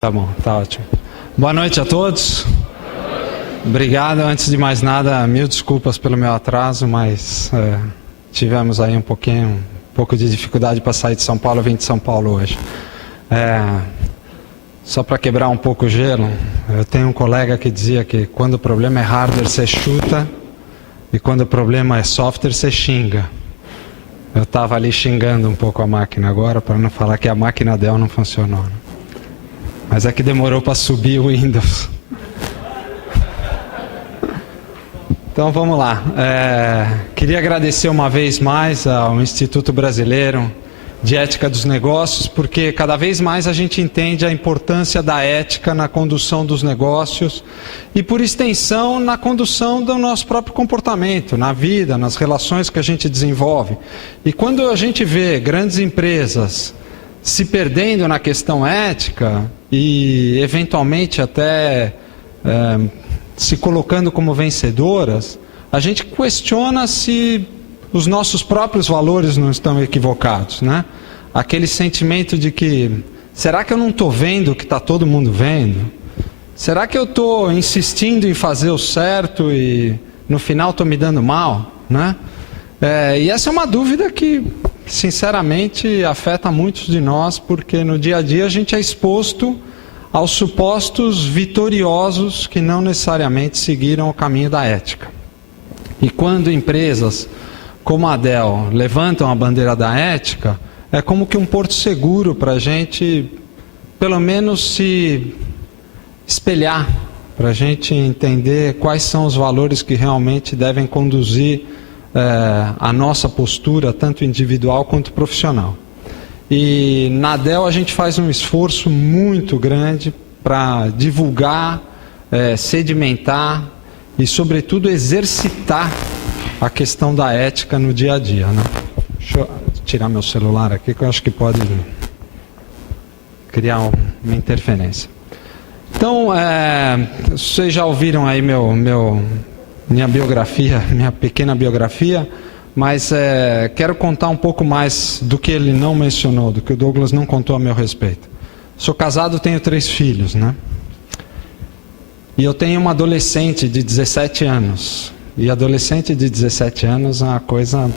Tá bom, tá ótimo. Boa noite a todos. Obrigado. Antes de mais nada, mil desculpas pelo meu atraso, mas tivemos aí um pouco de dificuldade para sair de São Paulo. Eu vim de São Paulo hoje. Só para quebrar um pouco o gelo, eu tenho um colega que dizia que quando o problema é hardware, você chuta, e quando o problema é software, você xinga. Eu estava ali xingando um pouco a máquina agora, para não falar que a máquina Dell não funcionou. Mas é que demorou para subir o Windows. Então vamos lá. Queria agradecer uma vez mais ao Instituto Brasileiro de Ética dos Negócios, porque cada vez mais a gente entende a importância da ética na condução dos negócios e, por extensão, na condução do nosso próprio comportamento, na vida, nas relações que a gente desenvolve. E quando a gente vê grandes empresas se perdendo na questão ética e eventualmente até se colocando como vencedoras, a gente questiona se os nossos próprios valores não estão equivocados, né? Aquele sentimento de que, será que eu não estou vendo o que está todo mundo vendo? Será que eu estou insistindo em fazer o certo e no final estou me dando mal, né? E essa é uma dúvida que, sinceramente, afeta muitos de nós, porque no dia a dia a gente é exposto aos supostos vitoriosos que não necessariamente seguiram o caminho da ética. E quando empresas como a Dell levantam a bandeira da ética, é como que um porto seguro para a gente, pelo menos, se espelhar, para a gente entender quais são os valores que realmente devem conduzir a nossa postura, tanto individual quanto profissional. E na Dell a gente faz um esforço muito grande para divulgar, sedimentar e, sobretudo, exercitar a questão da ética no dia a dia, né? Deixa eu tirar meu celular aqui, que eu acho que pode criar uma interferência. Então, vocês já ouviram aí minha biografia, minha pequena biografia, mas quero contar um pouco mais do que ele não mencionou, do que o Douglas não contou a meu respeito. Sou casado, tenho 3 filhos, né? E eu tenho uma adolescente de 17 anos. E adolescente de 17 anos é uma coisa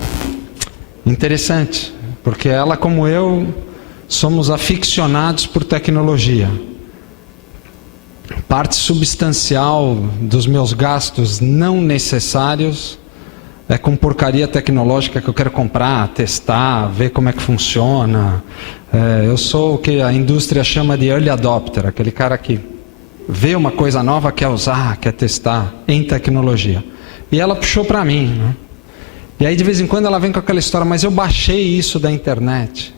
interessante, porque ela, como eu, somos aficionados por tecnologia. Parte substancial dos meus gastos não necessários é com porcaria tecnológica que eu quero comprar, testar, ver como é que funciona. Eu sou o que a indústria chama de early adopter, aquele cara que vê uma coisa nova, quer usar, quer testar em tecnologia. E ela puxou para mim, né? E aí de vez em quando ela vem com aquela história, mas eu baixei isso da internet.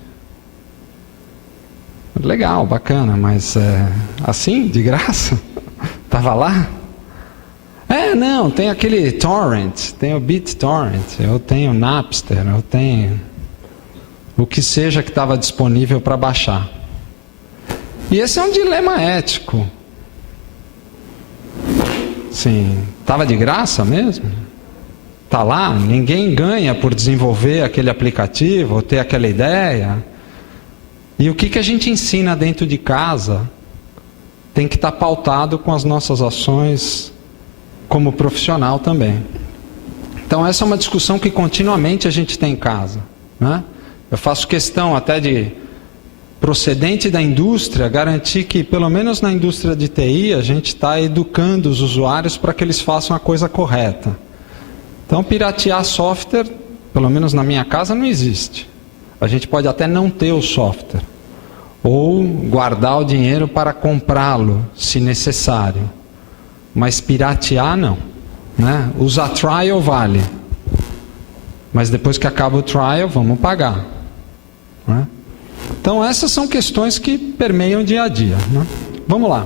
Legal, bacana, mas assim, de graça? Estava lá? Não, tem aquele torrent, tem o BitTorrent, eu tenho Napster, eu tenho o que seja que estava disponível para baixar. E esse é um dilema ético. Sim, estava de graça mesmo? Está lá, ninguém ganha por desenvolver aquele aplicativo, ou ter aquela ideia. E o que a gente ensina dentro de casa tem que estar pautado com as nossas ações como profissional também. Então essa é uma discussão que continuamente a gente tem em casa, né? Eu faço questão até de, procedente da indústria, garantir que pelo menos na indústria de TI a gente está educando os usuários para que eles façam a coisa correta. Então piratear software, pelo menos na minha casa, não existe. A gente pode até não ter o software, ou guardar o dinheiro para comprá-lo, se necessário. Mas piratear, não, né? Usar trial vale. Mas depois que acaba o trial, vamos pagar, né? Então essas são questões que permeiam o dia a dia, né? Vamos lá.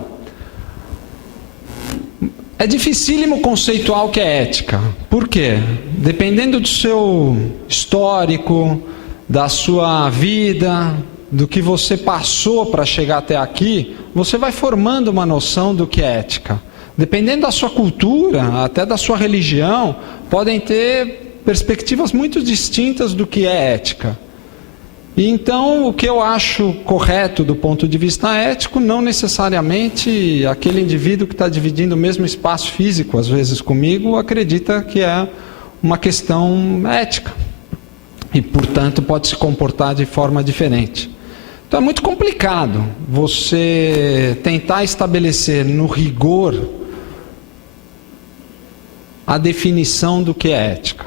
É dificílimo conceituar o que é ética. Por quê? Dependendo do seu histórico, da sua vida, do que você passou para chegar até aqui, você vai formando uma noção do que é ética. Dependendo da sua cultura, até da sua religião, podem ter perspectivas muito distintas do que é ética. E então, o que eu acho correto do ponto de vista ético, não necessariamente aquele indivíduo que está dividindo o mesmo espaço físico, às vezes comigo, acredita que é uma questão ética. E, portanto, pode se comportar de forma diferente. Então é muito complicado você tentar estabelecer no rigor a definição do que é ética.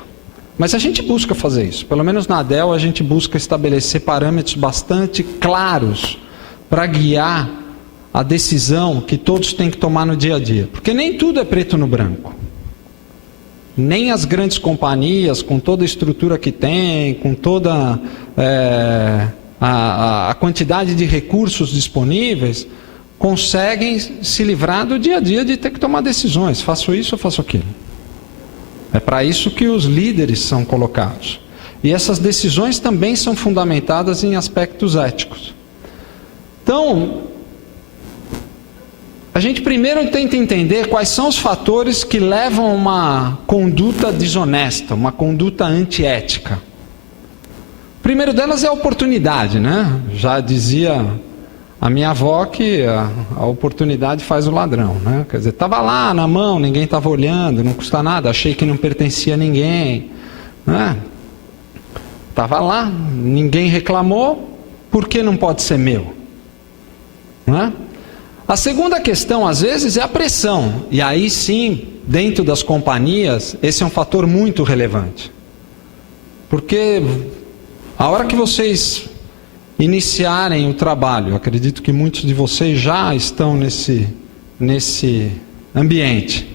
Mas a gente busca fazer isso. Pelo menos na ADEL a gente busca estabelecer parâmetros bastante claros para guiar a decisão que todos têm que tomar no dia a dia. Porque nem tudo é preto no branco. Nem as grandes companhias, com toda a estrutura que tem, com toda a quantidade de recursos disponíveis, conseguem se livrar do dia a dia de ter que tomar decisões. Faço isso ou faço aquilo. É para isso que os líderes são colocados. E essas decisões também são fundamentadas em aspectos éticos. Então, a gente primeiro tenta entender quais são os fatores que levam a uma conduta desonesta, uma conduta antiética. O primeiro delas é a oportunidade, né? Já dizia a minha avó que a oportunidade faz o ladrão, né? Quer dizer, estava lá na mão, ninguém estava olhando, não custa nada, achei que não pertencia a ninguém, né? Estava lá, ninguém reclamou, por que não pode ser meu? Né? A segunda questão, às vezes, é a pressão, e aí sim, dentro das companhias, esse é um fator muito relevante. Porque a hora que vocês iniciarem o trabalho, acredito que muitos de vocês já estão nesse ambiente,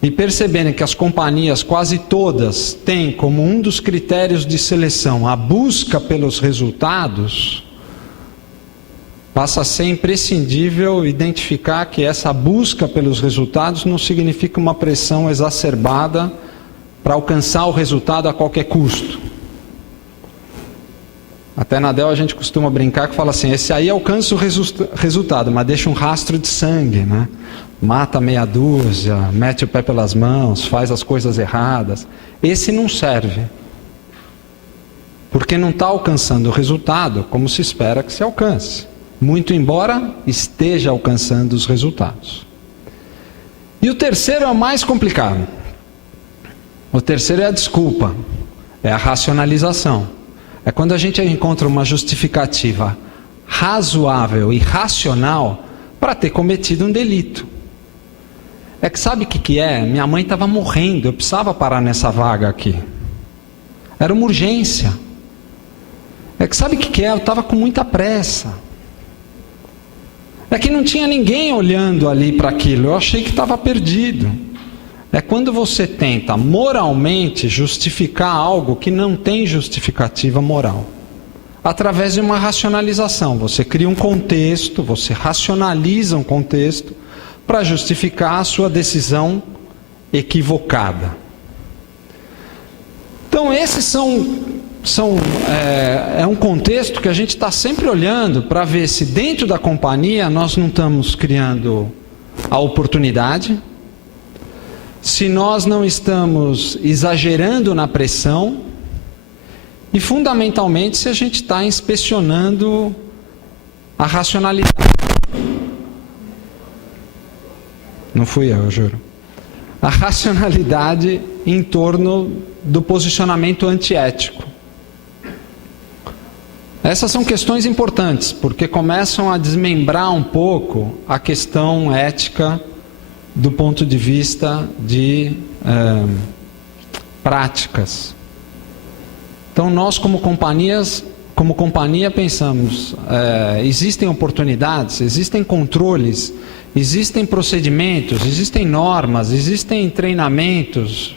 e perceberem que as companhias quase todas têm como um dos critérios de seleção a busca pelos resultados, passa a ser imprescindível identificar que essa busca pelos resultados não significa uma pressão exacerbada para alcançar o resultado a qualquer custo. Até na ADEL a gente costuma brincar que fala assim, esse aí alcança o resultado, mas deixa um rastro de sangue, né? Mata meia dúzia, mete o pé pelas mãos, faz as coisas erradas. Esse não serve. Porque não está alcançando o resultado como se espera que se alcance. Muito embora esteja alcançando os resultados. E o terceiro é o mais complicado. O terceiro é a desculpa, é a racionalização. É quando a gente encontra uma justificativa razoável e racional para ter cometido um delito. É que sabe o que é? Minha mãe estava morrendo, eu precisava parar nessa vaga aqui. Era uma urgência. É que sabe o que é? Eu estava com muita pressa. É que não tinha ninguém olhando ali para aquilo, eu achei que estava perdido. É quando você tenta moralmente justificar algo que não tem justificativa moral. Através de uma racionalização. Você cria um contexto, você racionaliza um contexto para justificar a sua decisão equivocada. Então esses é um contexto que a gente está sempre olhando para ver se dentro da companhia nós não estamos criando a oportunidade, se nós não estamos exagerando na pressão e, fundamentalmente, se a gente está inspecionando a racionalidade. Não fui eu juro. A racionalidade em torno do posicionamento antiético. Essas são questões importantes, porque começam a desmembrar um pouco a questão ética do ponto de vista de práticas. Então nós como companhia pensamos, existem oportunidades, existem controles, existem procedimentos, existem normas, existem treinamentos,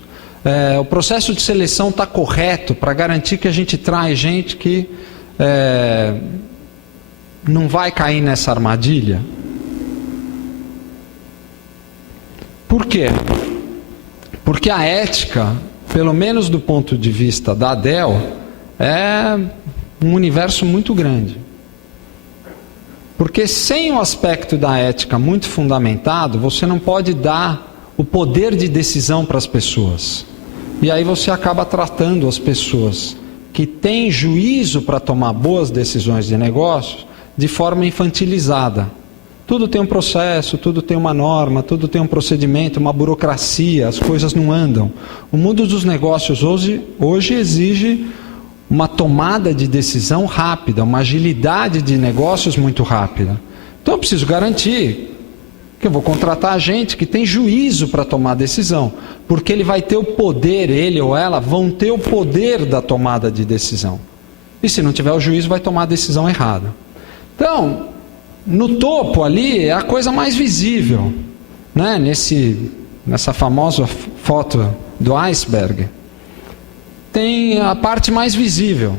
o processo de seleção está correto para garantir que a gente traz gente que não vai cair nessa armadilha. Por quê? Porque a ética, pelo menos do ponto de vista da ADEL, é um universo muito grande. Porque sem o aspecto da ética muito fundamentado, você não pode dar o poder de decisão para as pessoas. E aí você acaba tratando as pessoas que tem juízo para tomar boas decisões de negócios de forma infantilizada. Tudo tem um processo, tudo tem uma norma, tudo tem um procedimento, uma burocracia, as coisas não andam. O mundo dos negócios hoje exige uma tomada de decisão rápida, uma agilidade de negócios muito rápida. Então eu preciso garantir que eu vou contratar gente que tem juízo para tomar decisão, porque ele vai ter o poder, ele ou ela vão ter o poder da tomada de decisão. E se não tiver o juízo, vai tomar a decisão errada. Então, no topo ali é a coisa mais visível, né? Nessa famosa foto do iceberg, tem a parte mais visível.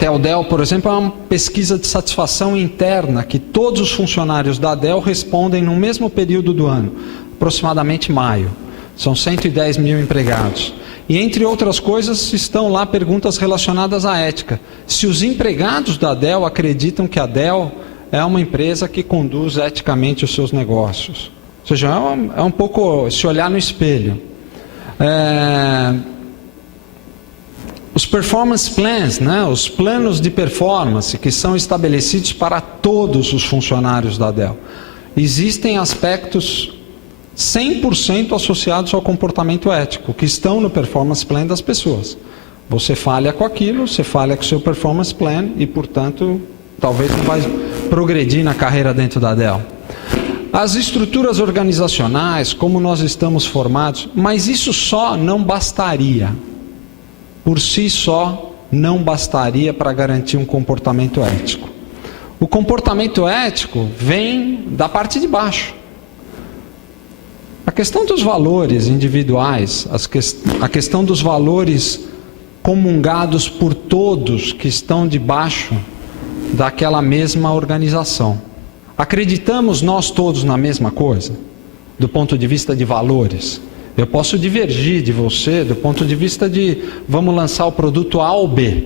A Dell, por exemplo, é uma pesquisa de satisfação interna que todos os funcionários da Dell respondem no mesmo período do ano, aproximadamente maio. São 110 mil empregados. E entre outras coisas estão lá perguntas relacionadas à ética. Se os empregados da Dell acreditam que a Dell é uma empresa que conduz eticamente os seus negócios. Ou seja, é um pouco se olhar no espelho. Os performance plans, né, os planos de performance que são estabelecidos para todos os funcionários da Dell. Existem aspectos 100% associados ao comportamento ético, que estão no performance plan das pessoas. Você falha com aquilo, você falha com o seu performance plan e, portanto, talvez não vai progredir na carreira dentro da Dell. As estruturas organizacionais, como nós estamos formados, mas isso só não bastaria. Por si só, não bastaria para garantir um comportamento ético. O comportamento ético vem da parte de baixo. A questão dos valores individuais, a questão dos valores comungados por todos que estão debaixo daquela mesma organização. Acreditamos nós todos na mesma coisa? Do ponto de vista de valores. Eu posso divergir de você do ponto de vista de vamos lançar o produto A ou B.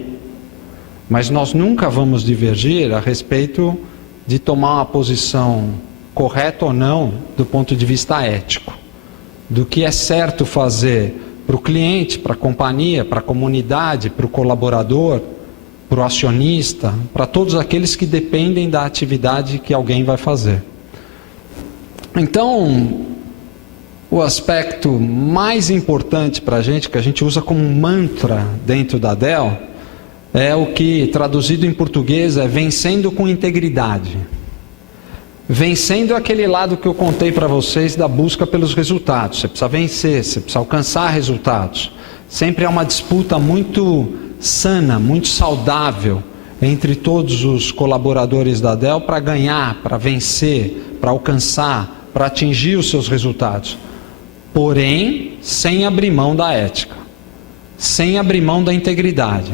Mas nós nunca vamos divergir a respeito de tomar uma posição correta ou não do ponto de vista ético. Do que é certo fazer para o cliente, para a companhia, para a comunidade, para o colaborador, para o acionista, para todos aqueles que dependem da atividade que alguém vai fazer. Então, o aspecto mais importante para a gente, que a gente usa como mantra dentro da Dell, é o que, traduzido em português, é vencendo com integridade. Vencendo aquele lado que eu contei para vocês da busca pelos resultados. Você precisa vencer, você precisa alcançar resultados. Sempre é uma disputa muito sana, muito saudável entre todos os colaboradores da Dell para ganhar, para vencer, para alcançar, para atingir os seus resultados. Porém, sem abrir mão da ética, sem abrir mão da integridade.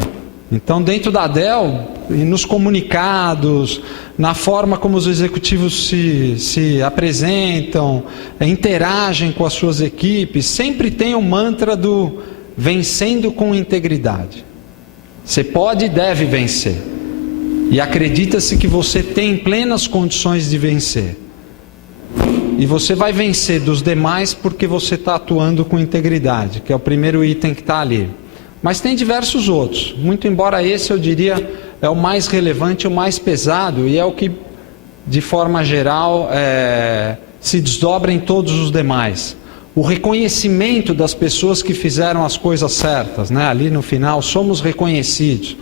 Então, dentro da Dell, e nos comunicados, na forma como os executivos se apresentam, interagem com as suas equipes, sempre tem o mantra do vencendo com integridade. Você pode e deve vencer. E acredita-se que você tem plenas condições de vencer. E você vai vencer dos demais porque você está atuando com integridade, que é o primeiro item que está ali. Mas tem diversos outros, muito embora esse eu diria é o mais relevante, o mais pesado e é o que de forma geral se desdobra em todos os demais. O reconhecimento das pessoas que fizeram as coisas certas, né? Ali no final somos reconhecidos.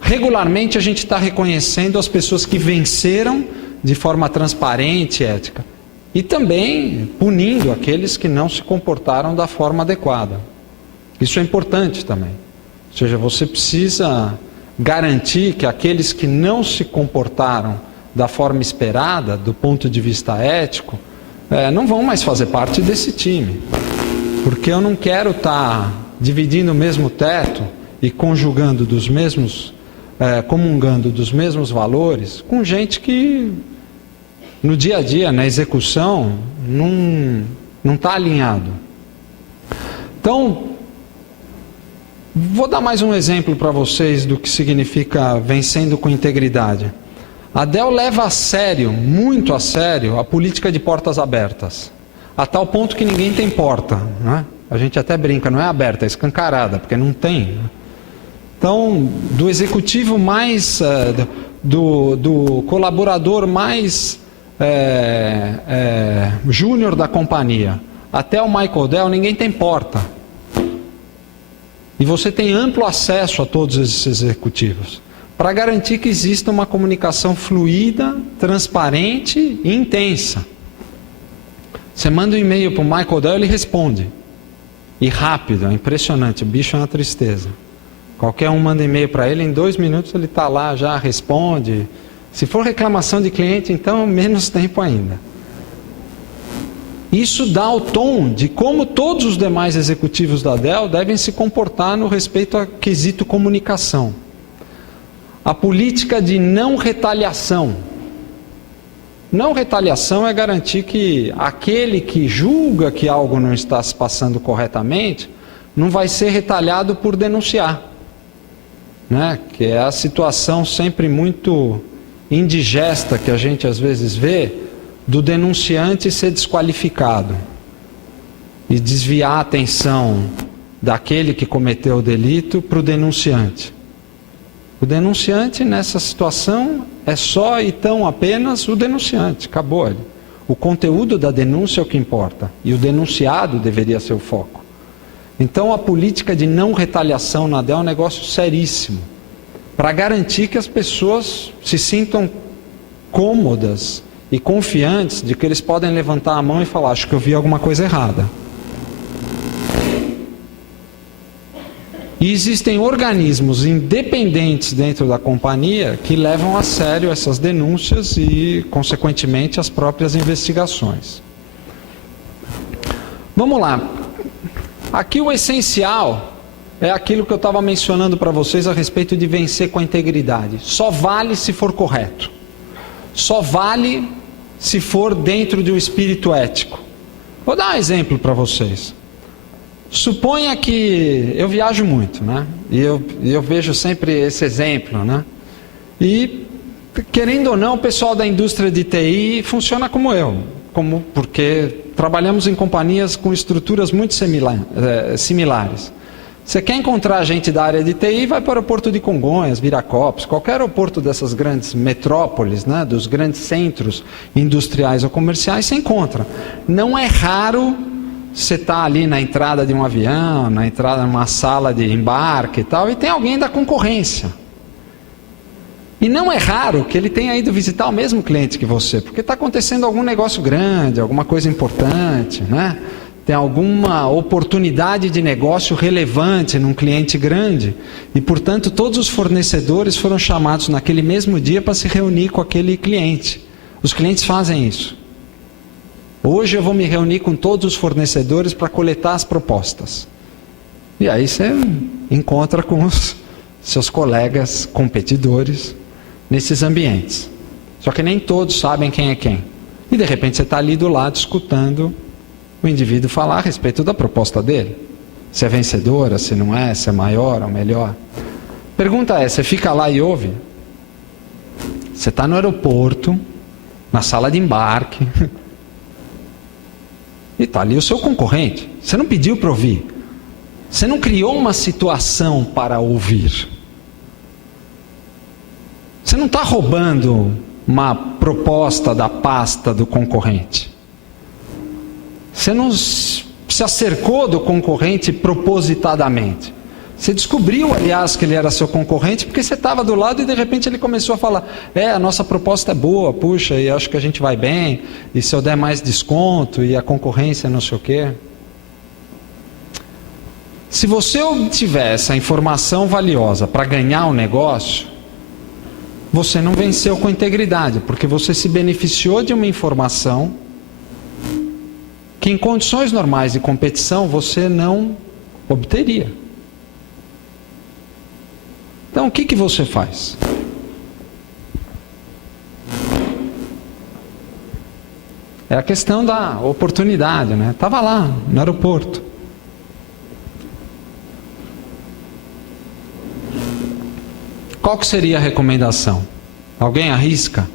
Regularmente a gente está reconhecendo as pessoas que venceram de forma transparente e ética. E também punindo aqueles que não se comportaram da forma adequada. Isso é importante também. Ou seja, você precisa garantir que aqueles que não se comportaram da forma esperada, do ponto de vista ético, não vão mais fazer parte desse time. Porque eu não quero estar dividindo o mesmo teto e comungando dos mesmos valores com gente que no dia a dia, na execução, não está alinhado. Então, vou dar mais um exemplo para vocês do que significa vencendo com integridade. A Dell leva a sério, muito a sério, a política de portas abertas. A tal ponto que ninguém tem porta, né? A gente até brinca, não é aberta, é escancarada, porque não tem. Então, do executivo mais, do colaborador mais júnior da companhia, até o Michael Dell, ninguém tem porta. E você tem amplo acesso a todos esses executivos, para garantir que exista uma comunicação fluida, transparente e intensa. Você manda um e-mail para o Michael Dell, ele responde. E rápido, é impressionante, o bicho é uma tristeza. Qualquer um manda e-mail para ele, em 2 minutos ele está lá, já responde. Se for reclamação de cliente, então menos tempo ainda. Isso dá o tom de como todos os demais executivos da Dell devem se comportar no respeito ao quesito comunicação. A política de não retaliação. Não retaliação é garantir que aquele que julga que algo não está se passando corretamente, não vai ser retalhado por denunciar. Né? Que é a situação sempre muito indigesta que a gente às vezes vê, do denunciante ser desqualificado e desviar a atenção daquele que cometeu o delito para o denunciante. O denunciante nessa situação é só e tão apenas o denunciante, acabou ali. O conteúdo da denúncia é o que importa e o denunciado deveria ser o foco. Então a política de não retaliação na Dell é um negócio seríssimo, para garantir que as pessoas se sintam cômodas e confiantes de que eles podem levantar a mão e falar: acho que eu vi alguma coisa errada. E existem organismos independentes dentro da companhia que levam a sério essas denúncias e, consequentemente, as próprias investigações. Vamos lá. Aqui o essencial é aquilo que eu estava mencionando para vocês a respeito de vencer com a integridade. Só vale se for correto. Só vale se for dentro de um espírito ético. Vou dar um exemplo para vocês. Suponha que eu viajo muito, né? E eu vejo sempre esse exemplo, né? E, querendo ou não, o pessoal da indústria de TI funciona como eu. Porque trabalhamos em companhias com estruturas muito similares. Você quer encontrar gente da área de TI, vai para o aeroporto de Congonhas, Viracopos, qualquer aeroporto dessas grandes metrópoles, né, dos grandes centros industriais ou comerciais, você encontra. Não é raro você estar ali na entrada de um avião, na entrada de uma sala de embarque e tal, e tem alguém da concorrência. E não é raro que ele tenha ido visitar o mesmo cliente que você, porque está acontecendo algum negócio grande, alguma coisa importante, né? Tem alguma oportunidade de negócio relevante num cliente grande e, portanto, todos os fornecedores foram chamados naquele mesmo dia para se reunir com aquele cliente. Os clientes fazem isso. Hoje eu vou me reunir com todos os fornecedores para coletar as propostas. E aí você encontra com os seus colegas competidores nesses ambientes. Só que nem todos sabem quem é quem. E de repente você está ali do lado escutando o indivíduo falar a respeito da proposta dele. Se é vencedora, se não é, se é maior ou melhor. Pergunta é, você fica lá e ouve? Você está no aeroporto, na sala de embarque, e está ali o seu concorrente. Você não pediu para ouvir. Você não criou uma situação para ouvir. Você não está roubando uma proposta da pasta do concorrente. Você não se acercou do concorrente propositadamente. Você descobriu, aliás, que ele era seu concorrente porque você estava do lado e de repente ele começou a falar: a nossa proposta é boa, puxa, e acho que a gente vai bem, e se eu der mais desconto, e a concorrência não sei o quê. Se você obtiver essa informação valiosa para ganhar um negócio, você não venceu com integridade, porque você se beneficiou de uma informação que em condições normais de competição você não obteria. Então o que você faz? É a questão da oportunidade, né? Estava lá no aeroporto. Qual que seria a recomendação? Alguém arrisca?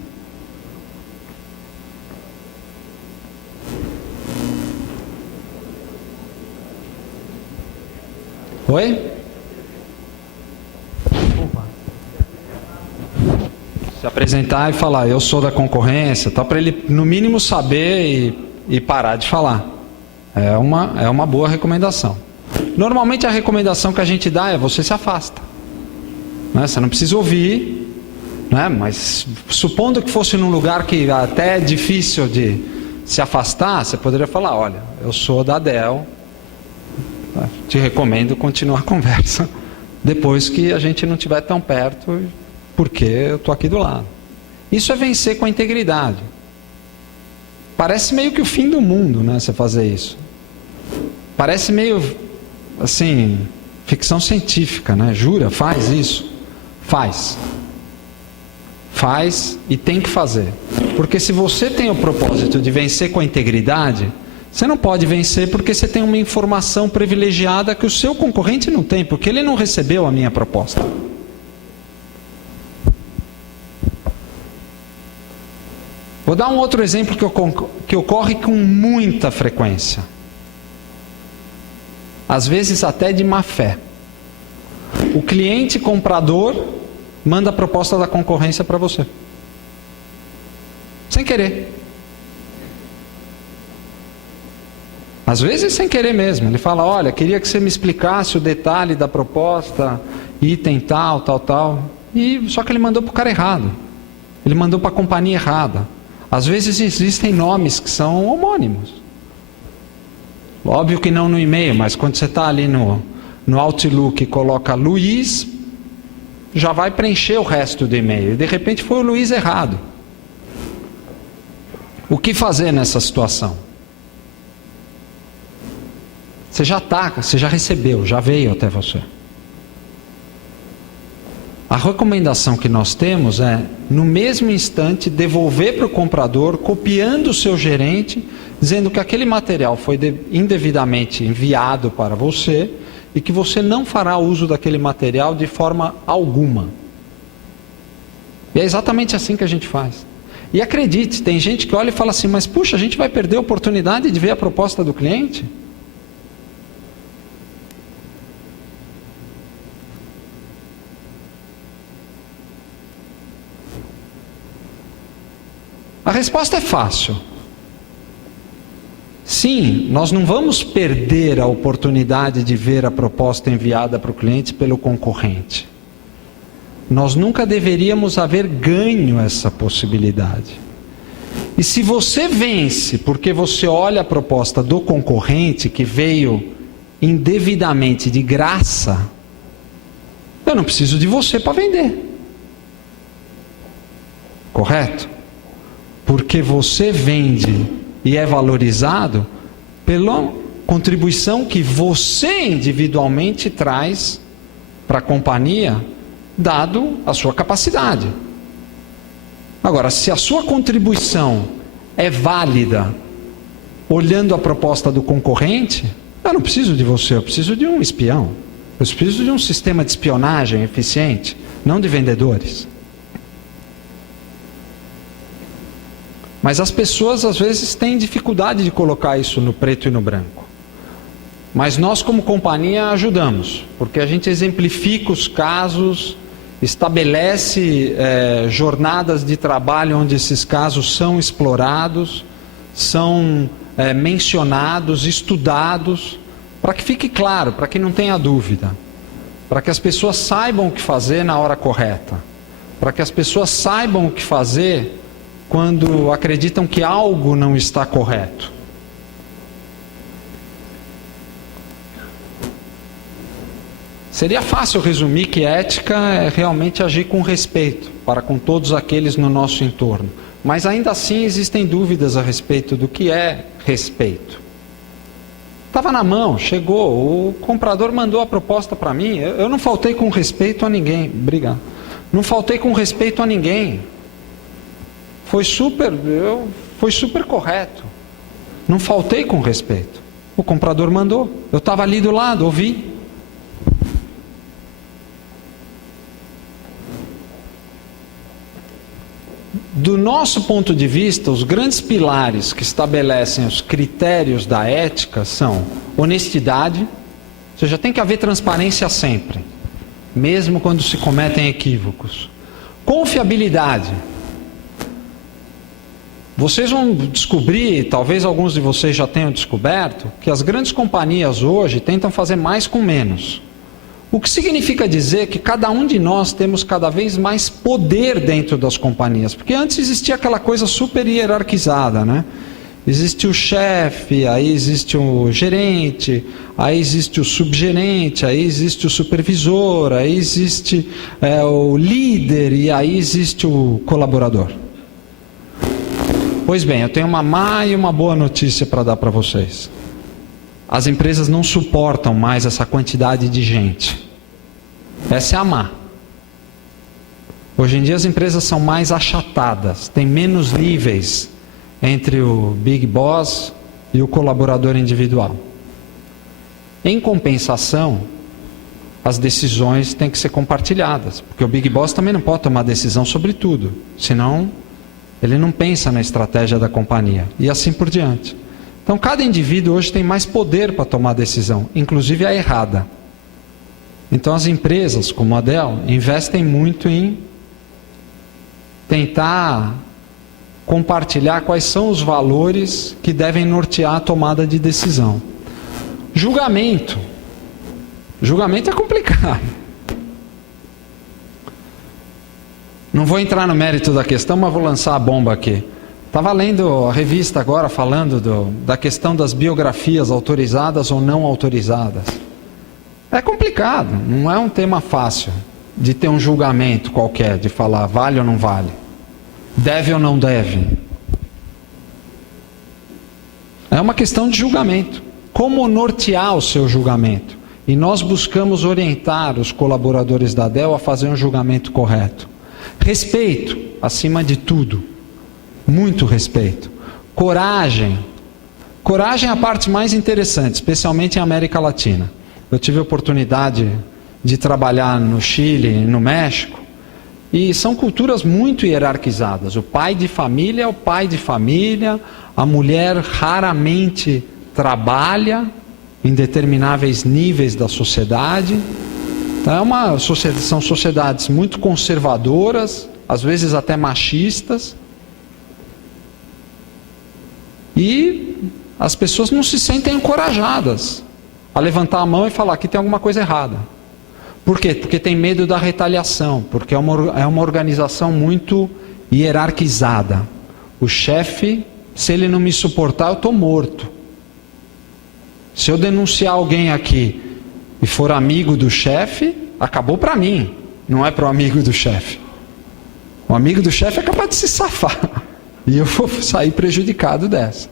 Oi? Se apresentar e falar, eu sou da concorrência, tá, para ele no mínimo saber e parar de falar. É uma boa recomendação. Normalmente a recomendação que a gente dá é você se afasta. Né? Você não precisa ouvir, né? Mas supondo que fosse num lugar que até é difícil de se afastar, você poderia falar, olha, eu sou da Dell, te recomendo continuar a conversa depois que a gente não estiver tão perto, porque eu estou aqui do lado. Isso é vencer com a integridade. Parece meio que o fim do mundo, né, você fazer isso. Parece meio, assim, ficção científica, né? Jura, faz isso. Faz. Faz e tem que fazer. Porque se você tem o propósito de vencer com a integridade, você não pode vencer porque você tem uma informação privilegiada que o seu concorrente não tem, porque ele não recebeu a minha proposta. Vou dar um outro exemplo que ocorre com muita frequência. Às vezes até de má fé. O cliente comprador manda a proposta da concorrência para você. Sem querer. Às vezes sem querer mesmo. Ele fala, olha, queria que você me explicasse o detalhe da proposta, item tal, tal, tal. Só que ele mandou para o cara errado. Ele mandou para a companhia errada. Às vezes existem nomes que são homônimos. Óbvio que não no e-mail, mas quando você está ali no Outlook e coloca Luiz, já vai preencher o resto do e-mail. E de repente foi o Luiz errado. O que fazer nessa situação? Você já recebeu, já veio até você. A recomendação que nós temos é, no mesmo instante, devolver para o comprador, copiando o seu gerente, dizendo que aquele material foi indevidamente enviado para você e que você não fará uso daquele material de forma alguma. E é exatamente assim que a gente faz. E acredite, tem gente que olha e fala assim, mas puxa, a gente vai perder a oportunidade de ver a proposta do cliente? A resposta é fácil. Sim, nós não vamos perder a oportunidade de ver a proposta enviada para o cliente pelo concorrente. Nós nunca deveríamos haver ganho essa possibilidade. E se você vence porque você olha a proposta do concorrente que veio indevidamente de graça, eu não preciso de você para vender. Correto? Porque você vende e é valorizado pela contribuição que você individualmente traz para a companhia, dado a sua capacidade. Agora, se a sua contribuição é válida, olhando a proposta do concorrente, eu não preciso de você, eu preciso de um espião. Eu preciso de um sistema de espionagem eficiente, não de vendedores. Mas as pessoas às vezes têm dificuldade de colocar isso no preto e no branco. Mas nós como companhia ajudamos, porque a gente exemplifica os casos, estabelece jornadas de trabalho onde esses casos são explorados, são mencionados, estudados, para que fique claro, para que não tenha dúvida, para que as pessoas saibam o que fazer na hora correta, para que as pessoas saibam o que fazer quando acreditam que algo não está correto. Seria fácil resumir que ética é realmente agir com respeito para com todos aqueles no nosso entorno. Mas ainda assim existem dúvidas a respeito do que é respeito. Estava na mão, chegou, o comprador mandou a proposta para mim, eu não faltei com respeito a ninguém. Obrigado. Não faltei com respeito a ninguém. Foi super correto. Não faltei com respeito. O comprador mandou. Eu estava ali do lado, ouvi. Do nosso ponto de vista, os grandes pilares que estabelecem os critérios da ética são honestidade, ou seja, tem que haver transparência sempre, mesmo quando se cometem equívocos. Confiabilidade. Vocês vão descobrir, talvez alguns de vocês já tenham descoberto, que as grandes companhias hoje tentam fazer mais com menos. O que significa dizer que cada um de nós temos cada vez mais poder dentro das companhias. Porque antes existia aquela coisa super hierarquizada, né? Existe o chefe, aí existe o gerente, aí existe o subgerente, aí existe o supervisor, aí existe o líder e aí existe o colaborador. Pois bem, eu tenho uma má e uma boa notícia para dar para vocês. As empresas não suportam mais essa quantidade de gente. Essa é a má. Hoje em dia as empresas são mais achatadas, tem menos níveis entre o Big Boss e o colaborador individual. Em compensação, as decisões têm que ser compartilhadas, porque o Big Boss também não pode tomar decisão sobre tudo, senão ele não pensa na estratégia da companhia, e assim por diante. Então cada indivíduo hoje tem mais poder para tomar decisão, inclusive a errada. Então as empresas, como a Dell, investem muito em tentar compartilhar quais são os valores que devem nortear a tomada de decisão. Julgamento. Julgamento é complicado. Não vou entrar no mérito da questão, mas vou lançar a bomba aqui. Estava lendo a revista agora falando da questão das biografias autorizadas ou não autorizadas. É complicado, não é um tema fácil de ter um julgamento qualquer, de falar vale ou não vale, deve ou não deve. É uma questão de julgamento. Como nortear o seu julgamento? E nós buscamos orientar os colaboradores da Dell a fazer um julgamento correto. Respeito, acima de tudo. Muito respeito. Coragem. Coragem é a parte mais interessante, especialmente em América Latina. Eu tive a oportunidade de trabalhar no Chile e no México, e são culturas muito hierarquizadas. O pai de família é o pai de família, a mulher raramente trabalha em determináveis níveis da sociedade. Então são sociedades muito conservadoras, às vezes até machistas. E as pessoas não se sentem encorajadas a levantar a mão e falar que tem alguma coisa errada. Por quê? Porque tem medo da retaliação, porque é uma organização muito hierarquizada. O chefe, se ele não me suportar, eu estou morto. Se eu denunciar alguém aqui e for amigo do chefe, acabou para mim, não é para o amigo do chefe. O amigo do chefe é capaz de se safar, e eu vou sair prejudicado dessa.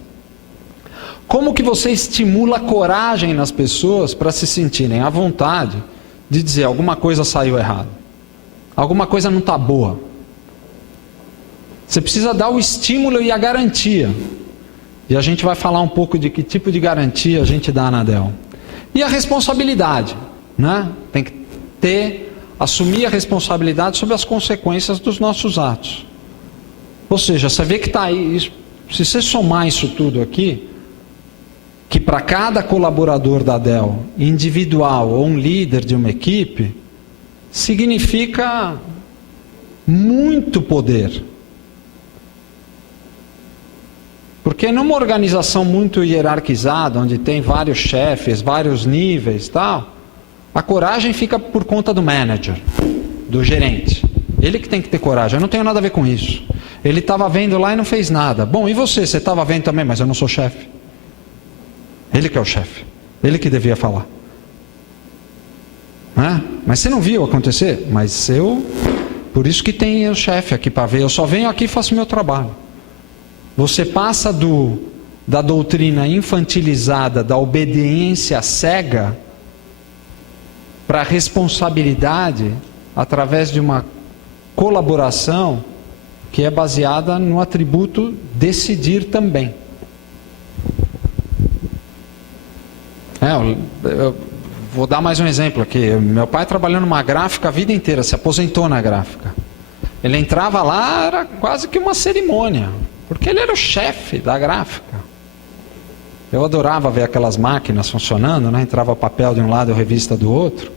Como que você estimula a coragem nas pessoas para se sentirem à vontade de dizer alguma coisa saiu errado, alguma coisa não está boa? Você precisa dar o estímulo e a garantia. E a gente vai falar um pouco de que tipo de garantia a gente dá na Dell. E a responsabilidade, né? Tem que assumir a responsabilidade sobre as consequências dos nossos atos. Ou seja, você vê que está aí, se você somar isso tudo aqui, que para cada colaborador da Dell, individual ou um líder de uma equipe, significa muito poder. Porque numa organização muito hierarquizada, onde tem vários chefes, vários níveis, tal, a coragem fica por conta do manager, do gerente. Ele que tem que ter coragem, eu não tenho nada a ver com isso. Ele estava vendo lá e não fez nada. Bom, e você? Você estava vendo também, mas eu não sou chefe. Ele que é o chefe, ele que devia falar. Mas você não viu acontecer? Mas por isso que tem o chefe aqui para ver, eu só venho aqui e faço o meu trabalho. Você passa da doutrina infantilizada, da obediência cega, para a responsabilidade através de uma colaboração que é baseada no atributo decidir também. Eu vou dar mais um exemplo aqui. Meu pai trabalhou numa gráfica a vida inteira, se aposentou na gráfica. Ele entrava lá, era quase que uma cerimônia, porque ele era o chefe da gráfica. Eu adorava ver aquelas máquinas funcionando, né? Entrava papel de um lado e revista do outro.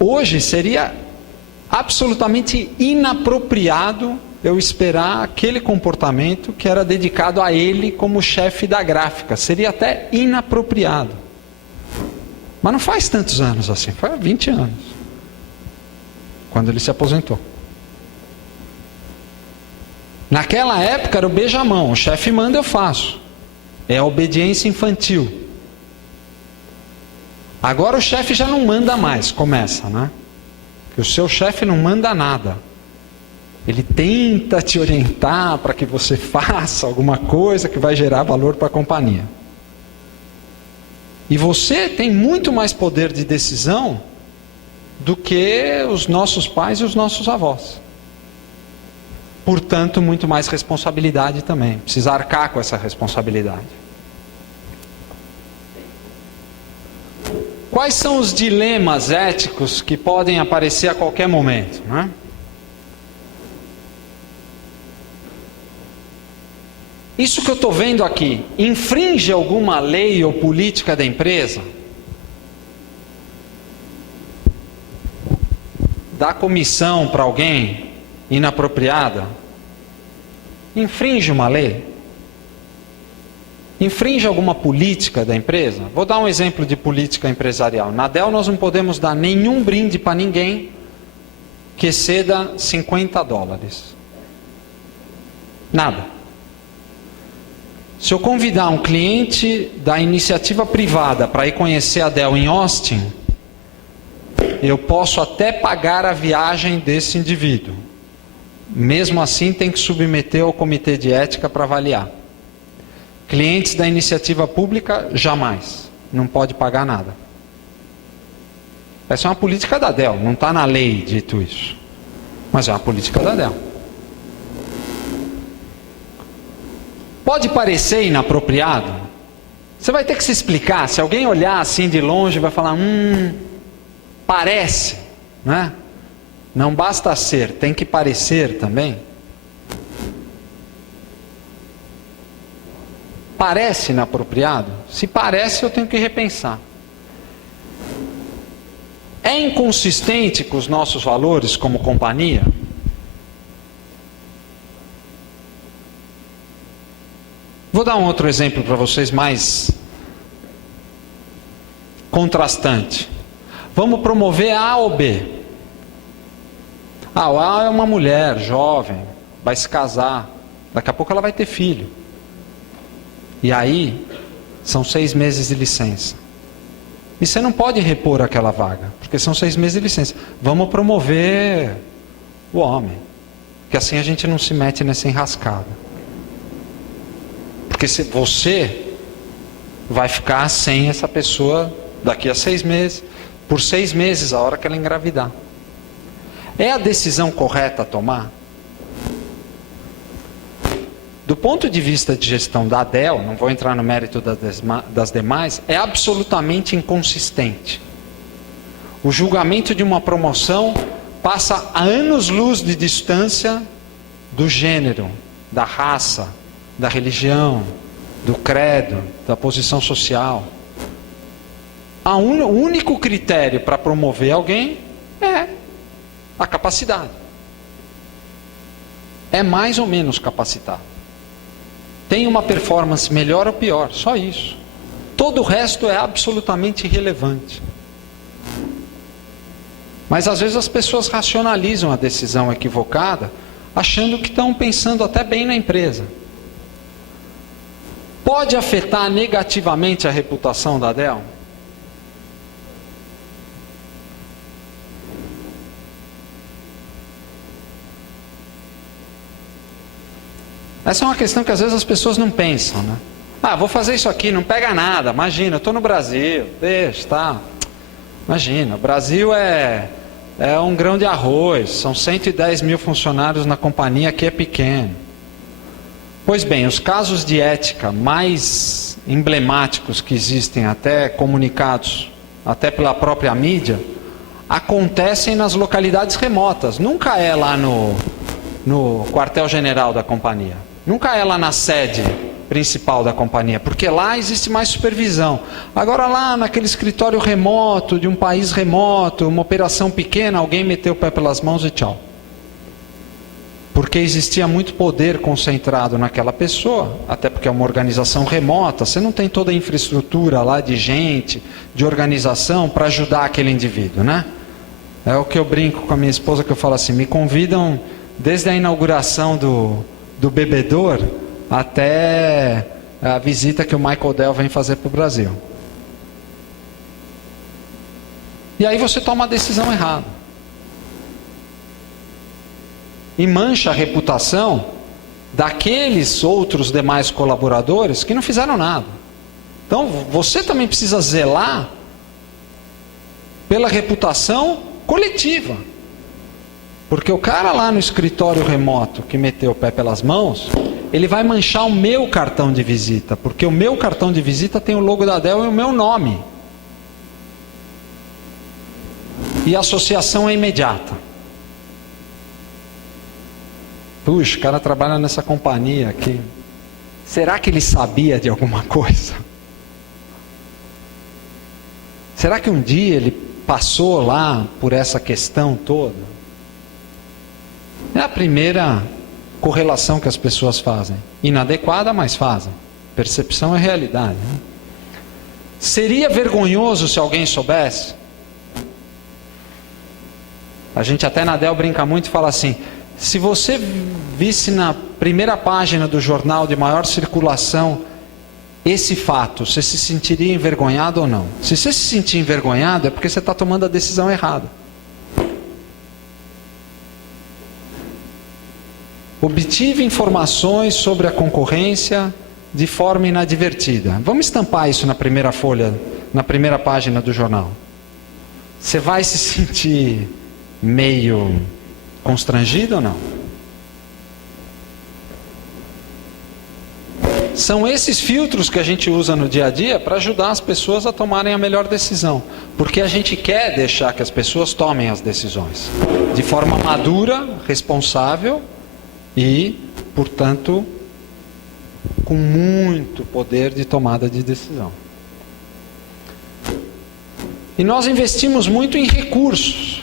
Hoje seria absolutamente inapropriado eu esperar aquele comportamento que era dedicado a ele como chefe da gráfica. Seria até inapropriado. Mas não faz tantos anos assim, foi há 20 anos, quando ele se aposentou. Naquela época era o beijamão, o chefe manda, eu faço. É a obediência infantil. Agora o chefe já não manda mais, começa, né? Que o seu chefe não manda nada. Ele tenta te orientar para que você faça alguma coisa que vai gerar valor para a companhia. E você tem muito mais poder de decisão do que os nossos pais e os nossos avós. Portanto, muito mais responsabilidade também. Precisa arcar com essa responsabilidade. Quais são os dilemas éticos que podem aparecer a qualquer momento, né? Isso que eu estou vendo aqui, infringe alguma lei ou política da empresa? Dá comissão para alguém inapropriada? Infringe uma lei? Infringe alguma política da empresa? Vou dar um exemplo de política empresarial. Na Dell nós não podemos dar nenhum brinde para ninguém que exceda $50. Nada. Se eu convidar um cliente da iniciativa privada para ir conhecer a Dell em Austin, eu posso até pagar a viagem desse indivíduo. Mesmo assim, tem que submeter ao comitê de ética para avaliar. Clientes da iniciativa pública, jamais. Não pode pagar nada. Essa é uma política da Dell, não está na lei dito isso. Mas é uma política da Dell. Pode parecer inapropriado? Você vai ter que se explicar. Se alguém olhar assim de longe, vai falar, parece, né? Não basta ser, tem que parecer também. Parece inapropriado? Se parece, eu tenho que repensar. É inconsistente com os nossos valores como companhia? Vou dar um outro exemplo para vocês mais contrastante. Vamos promover A ou B. O A é uma mulher jovem, vai se casar, daqui a pouco ela vai ter filho. E aí, são 6 meses de licença. E você não pode repor aquela vaga, porque são 6 meses de licença. Vamos promover o homem, que assim a gente não se mete nessa enrascada. Porque você vai ficar sem essa pessoa daqui a 6 meses, por 6 meses, a hora que ela engravidar. É a decisão correta a tomar? Do ponto de vista de gestão da Dell, não vou entrar no mérito das demais, é absolutamente inconsistente. O julgamento de uma promoção passa a anos-luz de distância do gênero, da raça, da religião, do credo, da posição social. O único critério para promover alguém é a capacidade. É mais ou menos capacitado. Tem uma performance melhor ou pior, só isso. Todo o resto é absolutamente irrelevante. Mas às vezes as pessoas racionalizam a decisão equivocada, achando que estão pensando até bem na empresa. Pode afetar negativamente a reputação da Dell? Essa é uma questão que às vezes as pessoas não pensam, né? Vou fazer isso aqui, não pega nada. Imagina, eu estou no Brasil, deixa, tá? Imagina, o Brasil é um grão de arroz, são 110 mil funcionários na companhia, que é pequeno. Pois bem, os casos de ética mais emblemáticos que existem, até comunicados, até pela própria mídia, acontecem nas localidades remotas. Nunca é lá no quartel-general da companhia. Nunca é lá na sede. principal da companhia, porque lá existe mais supervisão. Agora lá naquele escritório remoto, de um país remoto, uma operação pequena, alguém meteu o pé pelas mãos e tchau. Porque existia muito poder concentrado naquela pessoa, até porque é uma organização remota, você não tem toda a infraestrutura lá de gente, de organização para ajudar aquele indivíduo, né? É o que eu brinco com a minha esposa, que eu falo assim, me convidam desde a inauguração do Bebedouro até a visita que o Michael Dell vem fazer para o Brasil. E aí você toma a decisão errada. E mancha a reputação daqueles outros demais colaboradores que não fizeram nada. Então você também precisa zelar pela reputação coletiva. Porque o cara lá no escritório remoto que meteu o pé pelas mãos, ele vai manchar o meu cartão de visita, porque o meu cartão de visita tem o logo da Dell e o meu nome. E a associação é imediata. Puxa, o cara trabalha nessa companhia aqui. Será que ele sabia de alguma coisa? Será que um dia ele passou lá por essa questão toda? É a primeira correlação que as pessoas fazem. Inadequada, mas fazem. Percepção é realidade, né? Seria vergonhoso se alguém soubesse? A gente até na Dell brinca muito e fala assim, se você visse na primeira página do jornal de maior circulação esse fato, você se sentiria envergonhado ou não? Se você se sentir envergonhado, é porque você está tomando a decisão errada. Obtive informações sobre a concorrência de forma inadvertida. Vamos estampar isso na primeira folha, na primeira página do jornal. Você vai se sentir meio constrangido ou não? São esses filtros que a gente usa no dia a dia para ajudar as pessoas a tomarem a melhor decisão. Porque a gente quer deixar que as pessoas tomem as decisões de forma madura, responsável e, portanto, com muito poder de tomada de decisão. E nós investimos muito em recursos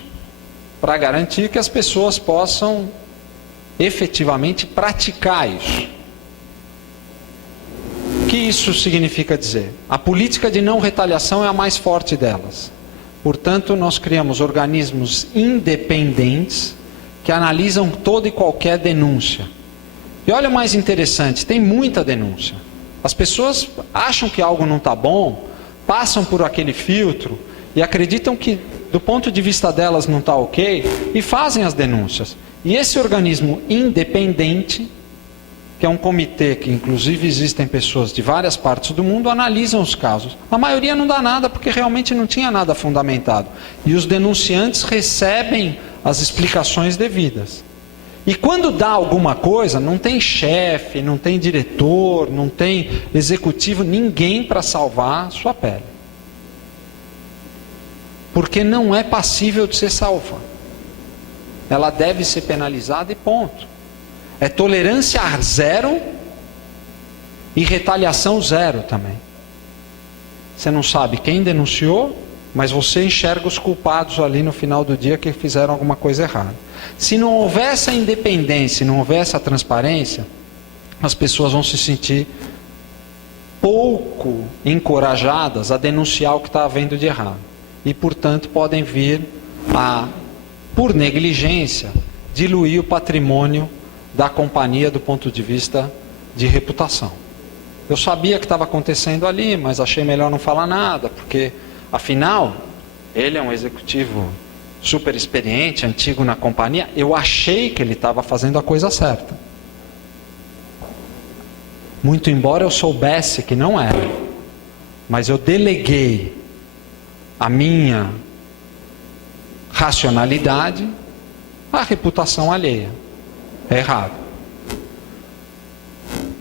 para garantir que as pessoas possam efetivamente praticar isso. O que isso significa dizer? A política de não retaliação é a mais forte delas. Portanto, nós criamos organismos independentes que analisam toda e qualquer denúncia. E olha o mais interessante, tem muita denúncia. As pessoas acham que algo não está bom, passam por aquele filtro e acreditam que do ponto de vista delas não está ok, e fazem as denúncias. E esse organismo independente, que é um comitê que inclusive existem pessoas de várias partes do mundo, analisam os casos. A maioria não dá nada, porque realmente não tinha nada fundamentado. E os denunciantes recebem as explicações devidas. E quando dá alguma coisa, não tem chefe, não tem diretor, não tem executivo, ninguém para salvar sua pele. Porque não é passível de ser salva. Ela deve ser penalizada e ponto. É tolerância zero e retaliação zero também. Você não sabe quem denunciou, mas você enxerga os culpados ali no final do dia que fizeram alguma coisa errada. Se não houver essa independência, não houver essa transparência, as pessoas vão se sentir pouco encorajadas a denunciar o que está havendo de errado. E, portanto, podem vir a, por negligência, diluir o patrimônio da companhia do ponto de vista de reputação. Eu sabia que estava acontecendo ali, mas achei melhor não falar nada, porque, afinal, ele é um executivo super experiente, antigo na companhia, eu achei que ele estava fazendo a coisa certa. Muito embora eu soubesse que não era, mas eu deleguei a minha racionalidade à reputação alheia. É errado.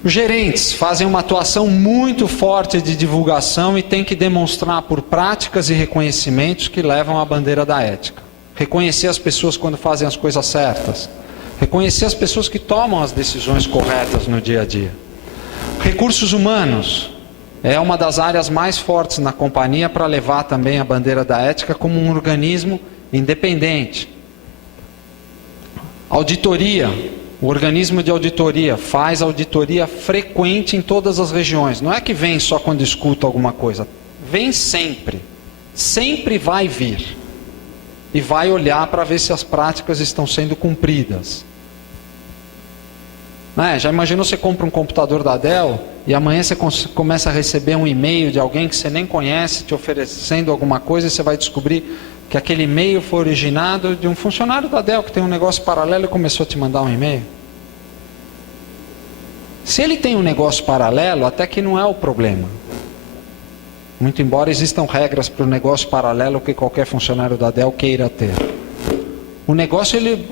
Os gerentes fazem uma atuação muito forte de divulgação e têm que demonstrar por práticas e reconhecimentos que levam a bandeira da ética. Reconhecer as pessoas quando fazem as coisas certas. Reconhecer as pessoas que tomam as decisões corretas no dia a dia. Recursos humanos é uma das áreas mais fortes na companhia para levar também a bandeira da ética como um organismo independente. Auditoria. O organismo de auditoria faz auditoria frequente em todas as regiões. Não é que vem só quando escuta alguma coisa. Vem sempre. Sempre vai vir. E vai olhar para ver se as práticas estão sendo cumpridas. Já imaginou você compra um computador da Dell e amanhã você começa a receber um e-mail de alguém que você nem conhece te oferecendo alguma coisa e você vai descobrir que aquele e-mail foi originado de um funcionário da Dell que tem um negócio paralelo e começou a te mandar um e-mail? Se ele tem um negócio paralelo, até que não é o problema. Muito embora existam regras para o negócio paralelo que qualquer funcionário da Dell queira ter.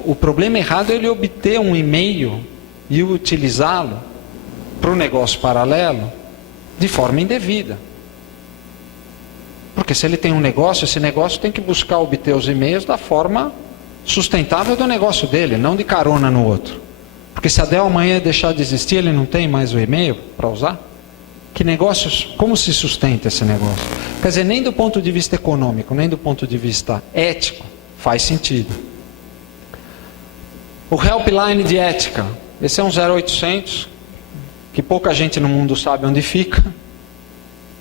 O problema errado é ele obter um e-mail e utilizá-lo para o negócio paralelo de forma indevida. Porque se ele tem um negócio, esse negócio tem que buscar obter os e-mails da forma sustentável do negócio dele, não de carona no outro. Porque se a Dell amanhã deixar de existir, ele não tem mais o e-mail para usar? Que negócios, como se sustenta esse negócio? Quer dizer, nem do ponto de vista econômico, nem do ponto de vista ético, faz sentido. O helpline de ética. Esse é um 0800, que pouca gente no mundo sabe onde fica,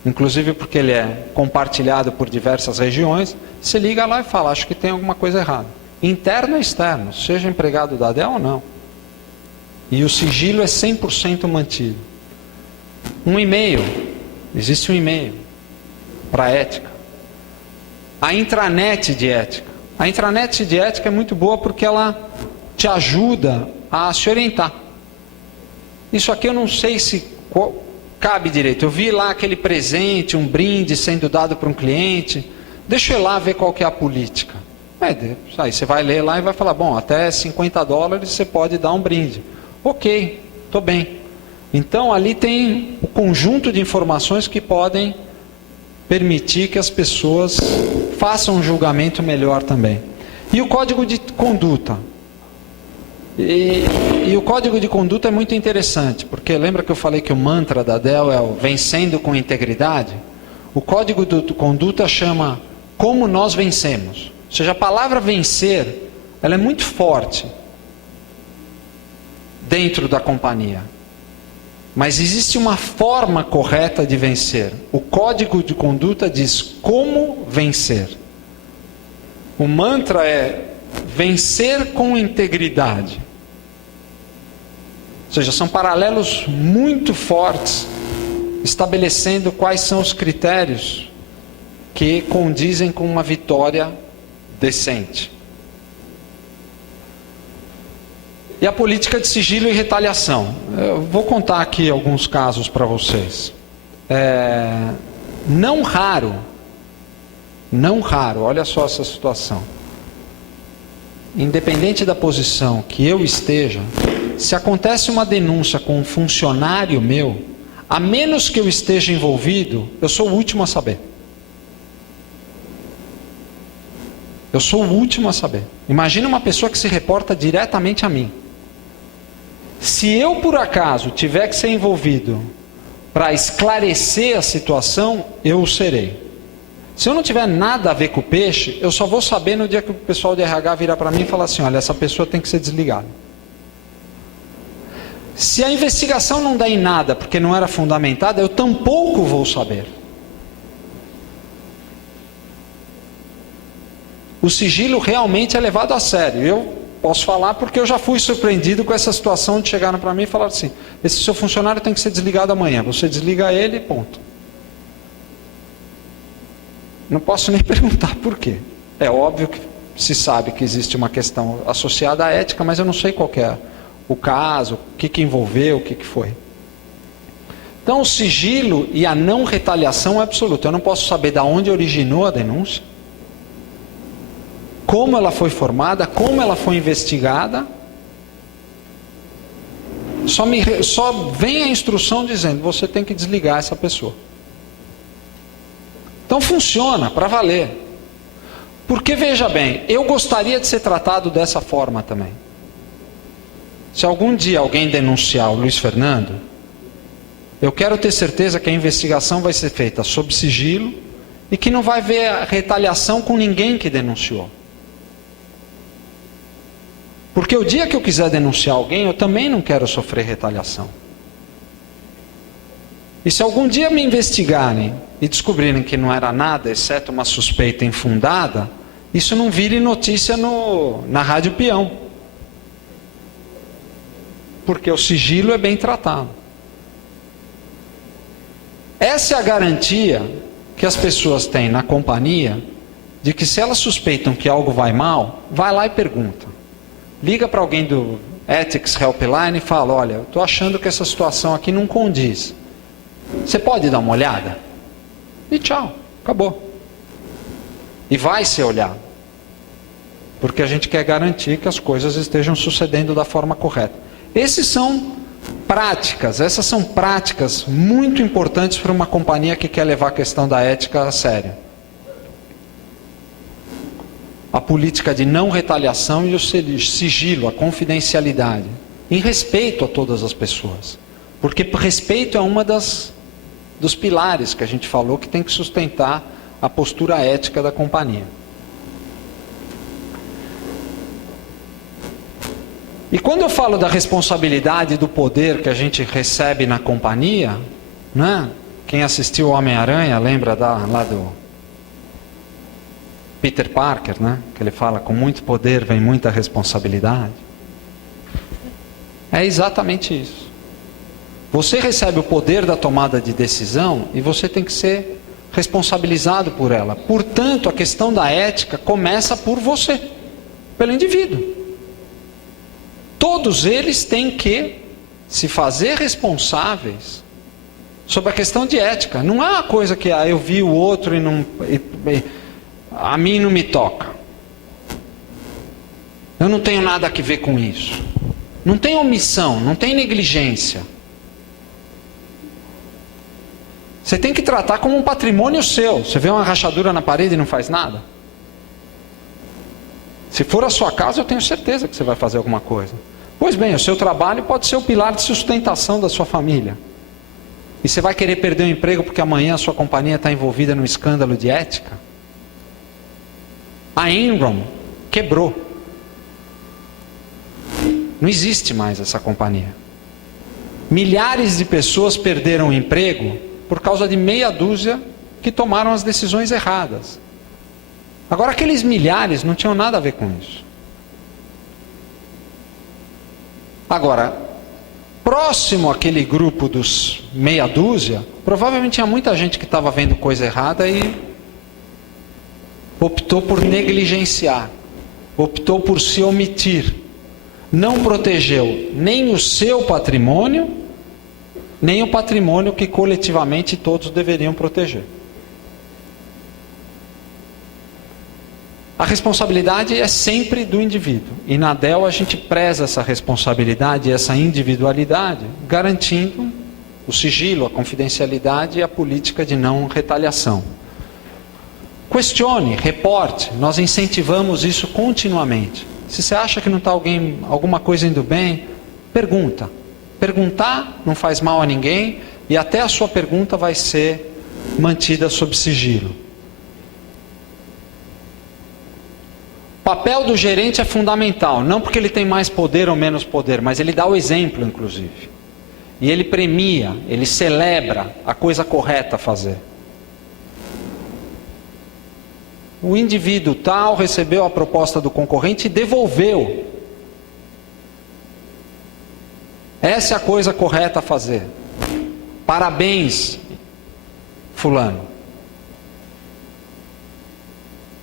inclusive porque ele é compartilhado por diversas regiões. Você liga lá e fala, acho que tem alguma coisa errada. Interno e externo, seja empregado da Dell ou não. E o sigilo é 100% mantido. Um e-mail, existe um e-mail para ética. A intranet de ética. A intranet de ética é muito boa porque ela te ajuda a se orientar. Isso aqui eu não sei se cabe direito. Eu vi lá aquele presente, um brinde sendo dado para um cliente. Deixa eu ir lá ver qual que é a política. Aí você vai ler lá e vai falar, bom, até $50 você pode dar um brinde. Ok, estou bem. Então ali tem o conjunto de informações que podem permitir que as pessoas façam um julgamento melhor também. E o código de conduta. E o código de conduta é muito interessante, porque lembra que eu falei que o mantra da Dell é o vencendo com integridade? O código de conduta chama como nós vencemos. Ou seja, a palavra vencer, ela é muito forte dentro da companhia. Mas existe uma forma correta de vencer. O código de conduta diz como vencer. O mantra é vencer com integridade. Ou seja, são paralelos muito fortes, estabelecendo quais são os critérios que condizem com uma vitória decente. E a política de sigilo e retaliação. Eu vou contar aqui alguns casos para vocês. Não raro, olha só essa situação. Independente da posição que eu esteja, se acontece uma denúncia com um funcionário meu, a menos que eu esteja envolvido, eu sou o último a saber. Eu sou o último a saber. Imagina uma pessoa que se reporta diretamente a mim. Se eu, por acaso, tiver que ser envolvido para esclarecer a situação, eu o serei. Se eu não tiver nada a ver com o peixe, eu só vou saber no dia que o pessoal de RH virar para mim e falar assim, olha, essa pessoa tem que ser desligada. Se a investigação não dá em nada porque não era fundamentada, eu tampouco vou saber. O sigilo realmente é levado a sério. Eu posso falar porque eu já fui surpreendido com essa situação de chegaram para mim e falaram assim, esse seu funcionário tem que ser desligado amanhã. Você desliga ele e ponto. Não posso nem perguntar por quê. É óbvio que se sabe que existe uma questão associada à ética, mas eu não sei qual que é o caso, o que envolveu, o que foi. Então o sigilo e a não retaliação é absoluta. Eu não posso saber de onde originou a denúncia, como ela foi formada, como ela foi investigada. Só vem a instrução dizendo, você tem que desligar essa pessoa. Então funciona, para valer. Porque veja bem, eu gostaria de ser tratado dessa forma também. Se algum dia alguém denunciar o Luiz Fernando, Eu quero ter certeza que a investigação vai ser feita sob sigilo e que não vai haver retaliação com ninguém que denunciou. Porque o dia que eu quiser denunciar alguém, eu também não quero sofrer retaliação. E se algum dia me investigarem e descobrirem que não era nada, exceto uma suspeita infundada, isso não vire notícia na Rádio Peão. Porque o sigilo é bem tratado. Essa é a garantia que as pessoas têm na companhia, de que se elas suspeitam que algo vai mal, vai lá e pergunta. Liga para alguém do Ethics Helpline e fala, olha, eu estou achando que essa situação aqui não condiz. Você pode dar uma olhada? E tchau, acabou. E vai ser olhado. Porque a gente quer garantir que as coisas estejam sucedendo da forma correta. Essas são práticas muito importantes para uma companhia que quer levar a questão da ética a sério. A política de não retaliação e o sigilo, a confidencialidade, em respeito a todas as pessoas. Porque respeito é uma dos pilares que a gente falou que tem que sustentar a postura ética da companhia. E quando eu falo da responsabilidade do poder que a gente recebe na companhia, né? Quem assistiu o Homem-Aranha lembra lá do Peter Parker, né? Que ele fala, com muito poder vem muita responsabilidade. É exatamente isso. Você recebe o poder da tomada de decisão e você tem que ser responsabilizado por ela. Portanto, a questão da ética começa por você, pelo indivíduo. Todos eles têm que se fazer responsáveis sobre a questão de ética. Não é uma coisa que eu vi o outro e a mim não me toca. Eu não tenho nada a ver com isso. Não tem omissão, não tem negligência. Você tem que tratar como um patrimônio seu. Você vê uma rachadura na parede e não faz nada? Se for a sua casa, eu tenho certeza que você vai fazer alguma coisa. Pois bem, o seu trabalho pode ser o pilar de sustentação da sua família. E você vai querer perder o emprego porque amanhã a sua companhia está envolvida num escândalo de ética? A Enron quebrou. Não existe mais essa companhia. Milhares de pessoas perderam o emprego por causa de meia dúzia que tomaram as decisões erradas. Agora, aqueles milhares não tinham nada a ver com isso. Agora, próximo àquele grupo dos meia dúzia, provavelmente tinha muita gente que estava vendo coisa errada e optou por negligenciar, optou por se omitir, não protegeu nem o seu patrimônio, nem o patrimônio que coletivamente todos deveriam proteger. A responsabilidade é sempre do indivíduo. E na DEL a gente preza essa responsabilidade e essa individualidade, garantindo o sigilo, a confidencialidade e a política de não retaliação. Questione, reporte, nós incentivamos isso continuamente. Se você acha que não está alguma coisa indo bem, pergunta. Perguntar não faz mal a ninguém e até a sua pergunta vai ser mantida sob sigilo. O papel do gerente é fundamental, não porque ele tem mais poder ou menos poder, mas ele dá o exemplo, inclusive. E ele premia, ele celebra a coisa correta a fazer. O indivíduo tal recebeu a proposta do concorrente e devolveu. Essa é a coisa correta a fazer. Parabéns, fulano.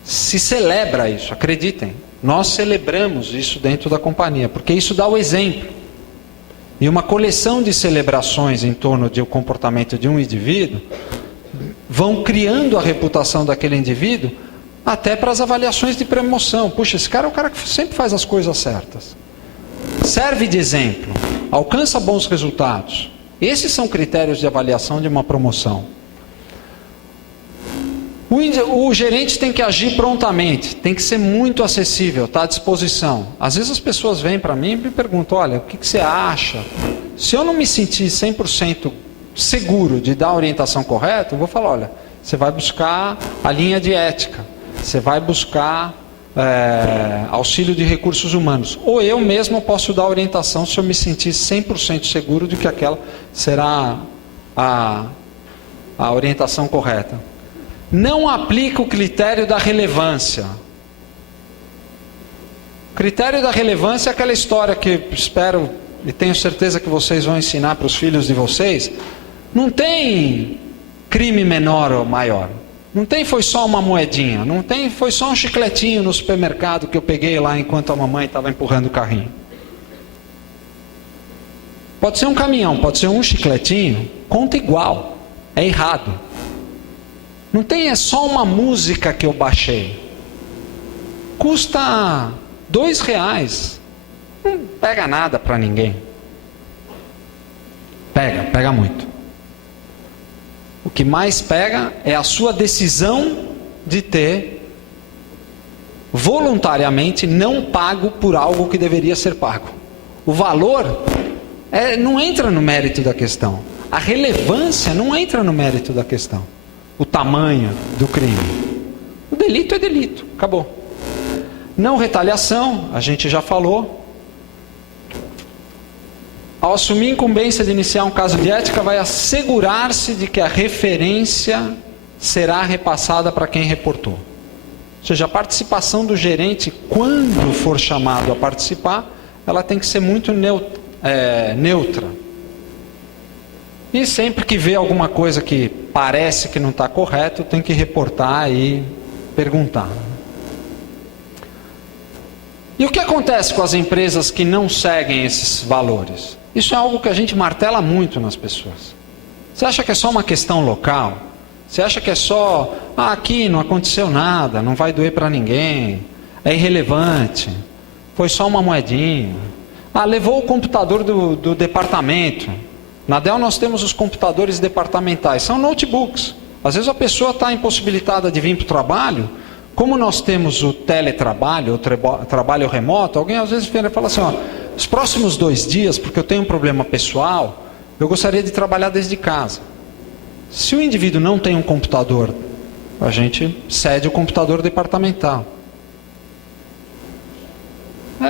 Se celebra isso, acreditem. Nós celebramos isso dentro da companhia, porque isso dá o exemplo. E uma coleção de celebrações em torno do comportamento de um indivíduo vão criando a reputação daquele indivíduo até para as avaliações de promoção. Puxa, esse cara é o cara que sempre faz as coisas certas. Serve de exemplo, alcança bons resultados. Esses são critérios de avaliação de uma promoção. O gerente tem que agir prontamente, tem que ser muito acessível, está à disposição. Às vezes as pessoas vêm para mim e me perguntam, olha, o que você acha? Se eu não me sentir 100% seguro de dar a orientação correta, eu vou falar, olha, você vai buscar a linha de ética, você vai buscar auxílio de recursos humanos. Ou eu mesmo posso dar orientação se eu me sentir 100% seguro de que aquela será a orientação correta. Não aplica o critério da relevância. O critério da relevância é aquela história que espero e tenho certeza que vocês vão ensinar para os filhos de vocês. Não tem crime menor ou maior. Não tem foi só uma moedinha. Não tem foi só um chicletinho no supermercado que eu peguei lá enquanto a mamãe estava empurrando o carrinho. Pode ser um caminhão, pode ser um chicletinho. Conta igual. É errado. Não tem, é só uma música que eu baixei. Custa R$2. Não pega nada para ninguém. Pega muito. O que mais pega é a sua decisão de ter voluntariamente não pago por algo que deveria ser pago. O valor não entra no mérito da questão. A relevância não entra no mérito da questão. O tamanho do crime. O delito é delito. Acabou. Não retaliação, a gente já falou. Ao assumir incumbência de iniciar um caso de ética, vai assegurar-se de que a referência será repassada para quem reportou. Ou seja, a participação do gerente, quando for chamado a participar, ela tem que ser muito neutra. E sempre que vê alguma coisa que parece que não está correto, tem que reportar e perguntar. E o que acontece com as empresas que não seguem esses valores? Isso é algo que a gente martela muito nas pessoas. Você acha que é só uma questão local? Você acha que é só, aqui não aconteceu nada, não vai doer para ninguém, é irrelevante, foi só uma moedinha. Levou o computador do departamento. Na Dell nós temos os computadores departamentais, são notebooks. Às vezes a pessoa está impossibilitada de vir para o trabalho. Como nós temos o teletrabalho, o trabalho remoto, alguém às vezes vem e fala assim, os próximos 2 dias, porque eu tenho um problema pessoal, eu gostaria de trabalhar desde casa. Se o indivíduo não tem um computador, a gente cede o computador departamental.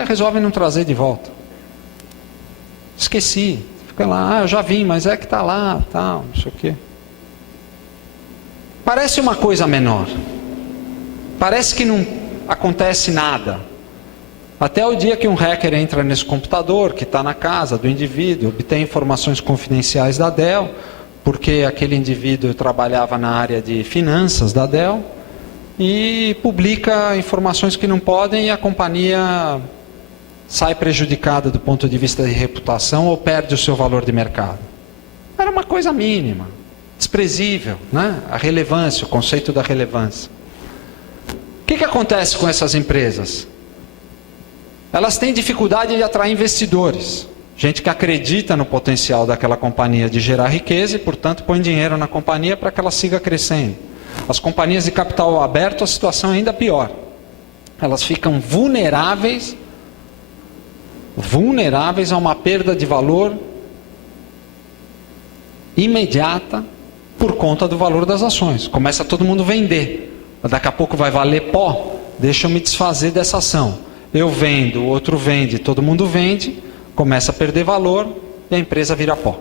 Resolve não trazer de volta. Esqueci. Fica lá, eu já vim, mas é que está lá, tal, não sei o quê. Parece uma coisa menor. Parece que não acontece nada. Até o dia que um hacker entra nesse computador, que está na casa do indivíduo, obtém informações confidenciais da Dell, porque aquele indivíduo trabalhava na área de finanças da Dell, e publica informações que não podem, e a companhia sai prejudicada do ponto de vista de reputação ou perde o seu valor de mercado. Era uma coisa mínima, desprezível, né? A relevância, o conceito da relevância. O que acontece com essas empresas? Elas têm dificuldade de atrair investidores. Gente que acredita no potencial daquela companhia de gerar riqueza e, portanto, põe dinheiro na companhia para que ela siga crescendo. As companhias de capital aberto, a situação é ainda pior. Elas ficam vulneráveis a uma perda de valor imediata por conta do valor das ações. Começa todo mundo vender. Daqui a pouco vai valer pó, deixa eu me desfazer dessa ação. Eu vendo, o outro vende, todo mundo vende, começa a perder valor e a empresa vira pó.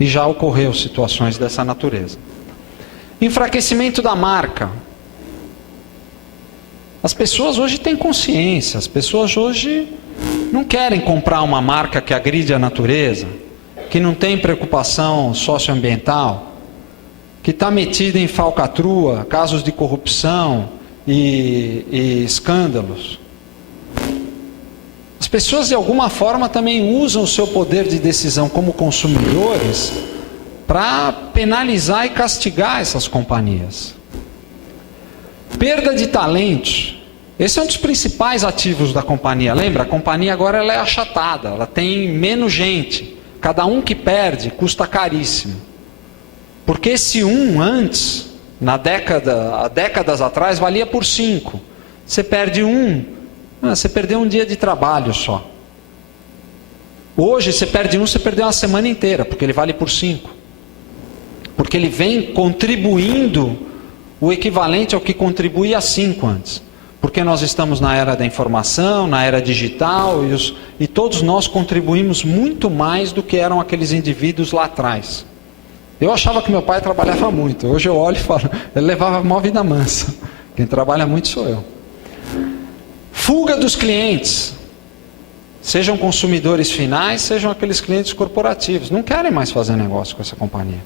E já ocorreu situações dessa natureza. Enfraquecimento da marca. As pessoas hoje têm consciência, as pessoas hoje não querem comprar uma marca que agride a natureza, que não tem preocupação socioambiental, que está metida em falcatrua, casos de corrupção e escândalos. As pessoas de alguma forma também usam o seu poder de decisão como consumidores para penalizar e castigar essas companhias. Perda de talentos. Esse é um dos principais ativos da companhia. Lembra? A companhia agora ela é achatada, ela tem menos gente. Cada um que perde custa caríssimo. Porque esse antes, há décadas atrás, valia por 5. Você perde você perdeu um dia de trabalho só. Hoje, você perde você perdeu uma semana inteira, porque ele vale por 5. Porque ele vem contribuindo o equivalente ao que contribuía há 5 antes. Porque nós estamos na era da informação, na era digital, e todos nós contribuímos muito mais do que eram aqueles indivíduos lá atrás. Eu achava que meu pai trabalhava muito. Hoje eu olho e falo, ele levava uma vida mansa. Quem trabalha muito sou eu. Fuga dos clientes. Sejam consumidores finais, sejam aqueles clientes corporativos. Não querem mais fazer negócio com essa companhia.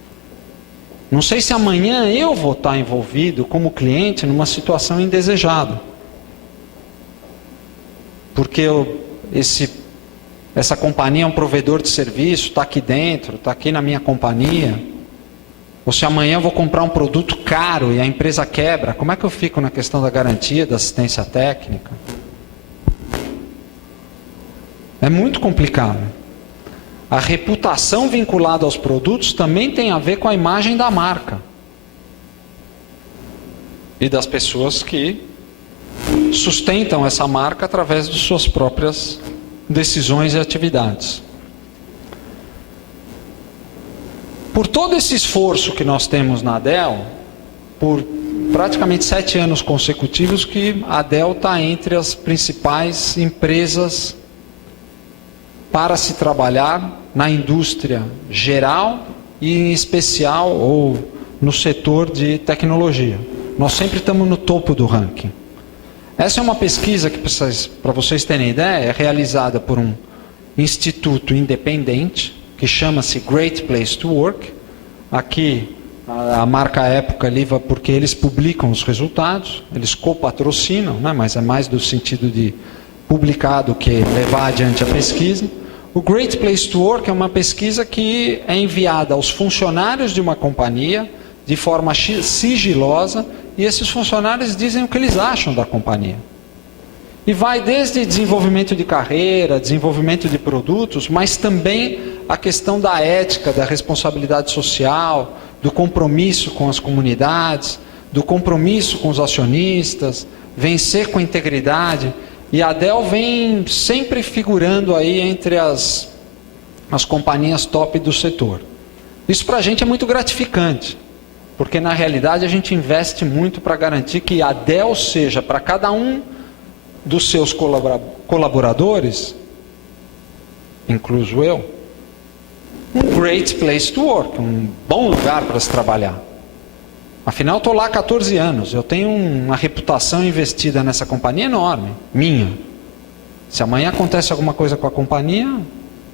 Não sei se amanhã eu vou estar envolvido como cliente numa situação indesejada. Porque essa companhia é um provedor de serviço, está aqui dentro, está aqui na minha companhia. Ou se amanhã eu vou comprar um produto caro e a empresa quebra, como é que eu fico na questão da garantia, da assistência técnica? É muito complicado. A reputação vinculada aos produtos também tem a ver com a imagem da marca. E das pessoas que sustentam essa marca através de suas próprias decisões e atividades. Por todo esse esforço que nós temos na Dell, por praticamente 7 anos consecutivos que a Dell está entre as principais empresas para se trabalhar na indústria geral e em especial ou no setor de tecnologia. Nós sempre estamos no topo do ranking. Essa é uma pesquisa que, para vocês terem ideia, é realizada por um instituto independente que chama-se Great Place to Work. Aqui a marca época ali, porque eles publicam os resultados, eles copatrocinam, né? Mas é mais do sentido de publicar do que levar adiante a pesquisa. O Great Place to Work é uma pesquisa que é enviada aos funcionários de uma companhia de forma sigilosa, e esses funcionários dizem o que eles acham da companhia. E vai desde desenvolvimento de carreira, desenvolvimento de produtos, mas também a questão da ética, da responsabilidade social, do compromisso com as comunidades, do compromisso com os acionistas, vencer com integridade. E a Dell vem sempre figurando aí entre as companhias top do setor. Isso para a gente é muito gratificante, porque na realidade a gente investe muito para garantir que a Dell seja, para cada um dos seus colaboradores, incluso eu, um great place to work, um bom lugar para se trabalhar. Afinal, estou lá há 14 anos, eu tenho uma reputação investida nessa companhia enorme, minha. Se amanhã acontece alguma coisa com a companhia,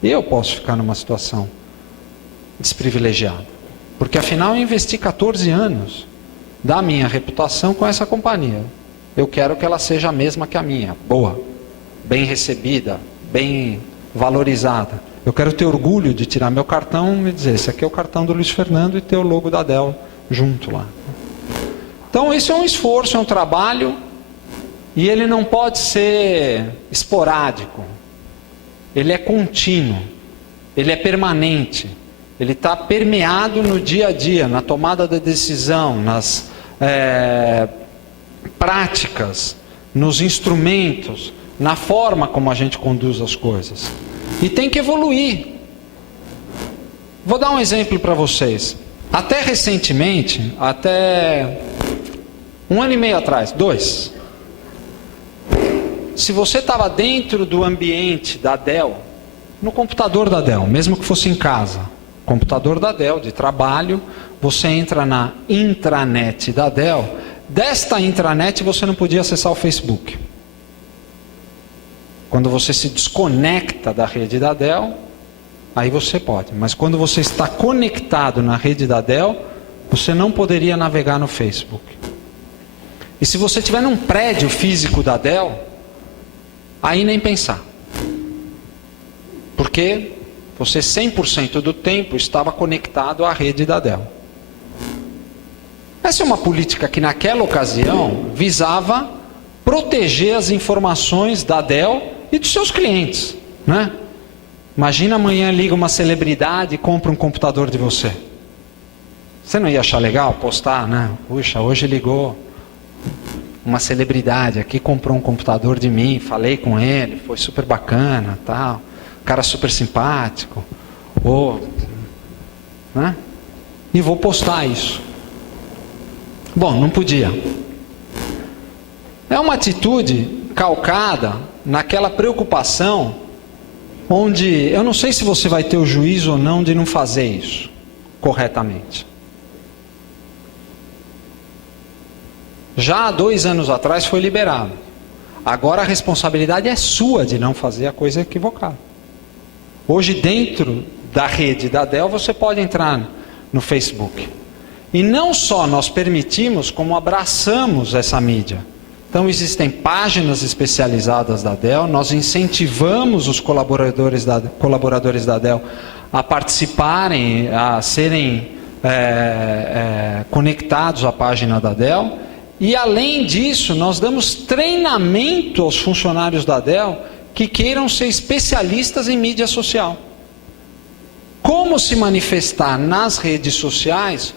eu posso ficar numa situação desprivilegiada. Porque afinal eu investi 14 anos da minha reputação com essa companhia. Eu quero que ela seja a mesma que a minha, boa, bem recebida, bem valorizada. Eu quero ter orgulho de tirar meu cartão e dizer, esse aqui é o cartão do Luiz Fernando, e ter o logo da Dell junto lá. Então isso é um esforço, é um trabalho, e ele não pode ser esporádico. Ele é contínuo, ele é permanente, ele está permeado no dia a dia, na tomada da decisão, nas práticas, nos instrumentos, na forma como a gente conduz as coisas. E tem que evoluir. Vou dar um exemplo para vocês. Até recentemente, até 1 ano e meio atrás, 2, se você estava dentro do ambiente da Dell, no computador da Dell, mesmo que fosse em casa, computador da Dell, de trabalho, você entra na intranet da Dell. Desta intranet você não podia acessar o Facebook. Quando você se desconecta da rede da Dell, aí você pode. Mas quando você está conectado na rede da Dell, você não poderia navegar no Facebook. E se você estiver num prédio físico da Dell, aí nem pensar. Porque você 100% do tempo estava conectado à rede da Dell. Essa é uma política que naquela ocasião visava proteger as informações da Dell e dos seus clientes, né? Imagina amanhã liga uma celebridade e compra um computador de você. Você não ia achar legal postar, né? Puxa, hoje ligou uma celebridade aqui, comprou um computador de mim, falei com ele, foi super bacana, tal, cara super simpático, ou, né? e vou postar isso. Bom, não podia. É uma atitude calcada naquela preocupação onde eu não sei se você vai ter o juízo ou não de não fazer isso corretamente. Já há 2 anos atrás foi liberado. Agora a responsabilidade é sua de não fazer a coisa equivocada. Hoje dentro da rede da Dell você pode entrar no Facebook. E não só nós permitimos, como abraçamos essa mídia. Então existem páginas especializadas da Dell, nós incentivamos os colaboradores da Dell a participarem, a serem conectados à página da Dell. E além disso, nós damos treinamento aos funcionários da Dell que queiram ser especialistas em mídia social. Como se manifestar nas redes sociais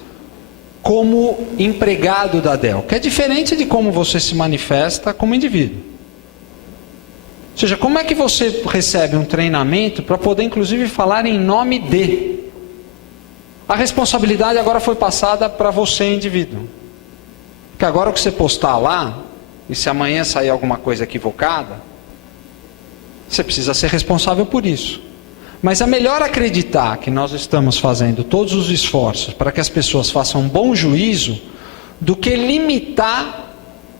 como empregado da Dell, que é diferente de como você se manifesta como indivíduo. Ou seja, como é que você recebe um treinamento para poder inclusive falar em nome de? A responsabilidade agora foi passada para você, indivíduo. Porque agora o que você postar lá, e se amanhã sair alguma coisa equivocada, você precisa ser responsável por isso. Mas é melhor acreditar que nós estamos fazendo todos os esforços para que as pessoas façam um bom juízo, do que limitar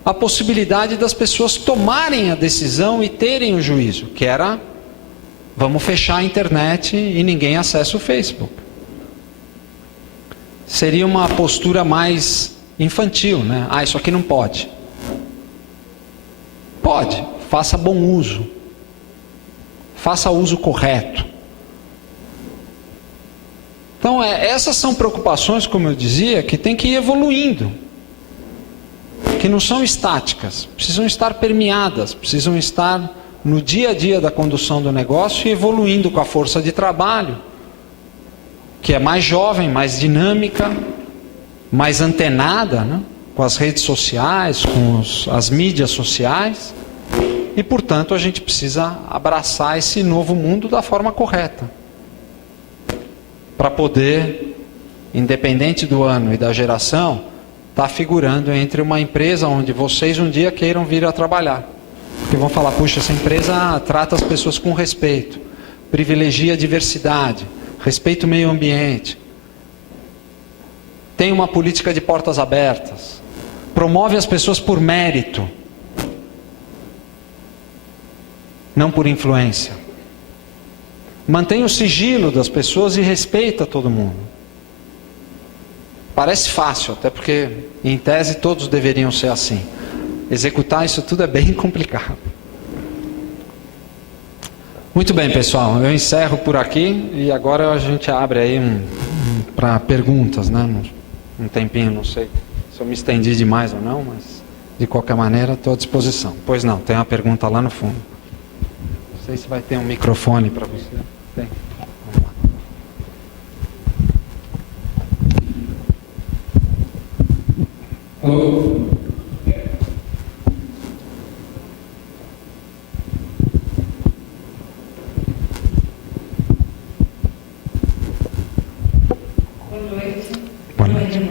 a possibilidade das pessoas tomarem a decisão e terem o juízo, que era, vamos fechar a internet e ninguém acessa o Facebook. Seria uma postura mais infantil, né? Ah, isso aqui não pode. Pode, faça bom uso. Faça uso correto. Então, essas são preocupações, como eu dizia, que tem que ir evoluindo. Que não são estáticas, precisam estar permeadas, precisam estar no dia a dia da condução do negócio e evoluindo com a força de trabalho, que é mais jovem, mais dinâmica, mais antenada, né? Com as redes sociais, com as mídias sociais. E, portanto, a gente precisa abraçar esse novo mundo da forma correta. Para poder, independente do ano e da geração, estar figurando entre uma empresa onde vocês um dia queiram vir a trabalhar. Porque vão falar, puxa, essa empresa trata as pessoas com respeito, privilegia a diversidade, respeita o meio ambiente, tem uma política de portas abertas, promove as pessoas por mérito, não por influência. Mantém o sigilo das pessoas e respeita todo mundo. Parece fácil, até porque em tese todos deveriam ser assim. Executar isso tudo é bem complicado. Muito bem, pessoal, eu encerro por aqui e agora a gente abre aí para perguntas, né? Um tempinho, não sei se eu me estendi demais ou não, mas de qualquer maneira estou à disposição. Pois não, tem uma pergunta lá no fundo. Não sei se vai ter um microfone para você. Tem. Vamos lá. Alô? Boa noite.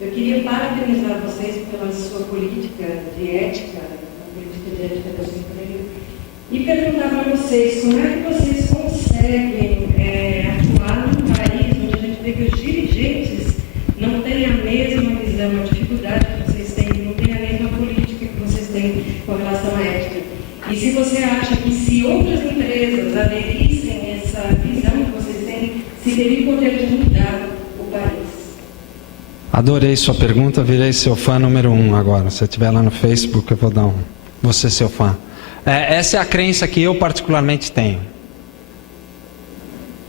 Eu queria parabenizar vocês pela sua política de ética, da sua empresa, e perguntar para vocês como é que vocês conseguem atuar num país onde a gente vê que os dirigentes não têm a mesma visão, a dificuldade que vocês têm, não têm a mesma política que vocês têm com relação à ética. E se você acha que se outras empresas aderissem a essa visão que vocês têm, se teria o poder de mudar o país? Adorei sua pergunta, virei seu fã número 1 agora. Se eu estiver lá no Facebook, eu vou dar vou ser seu fã. Essa é a crença que eu particularmente tenho.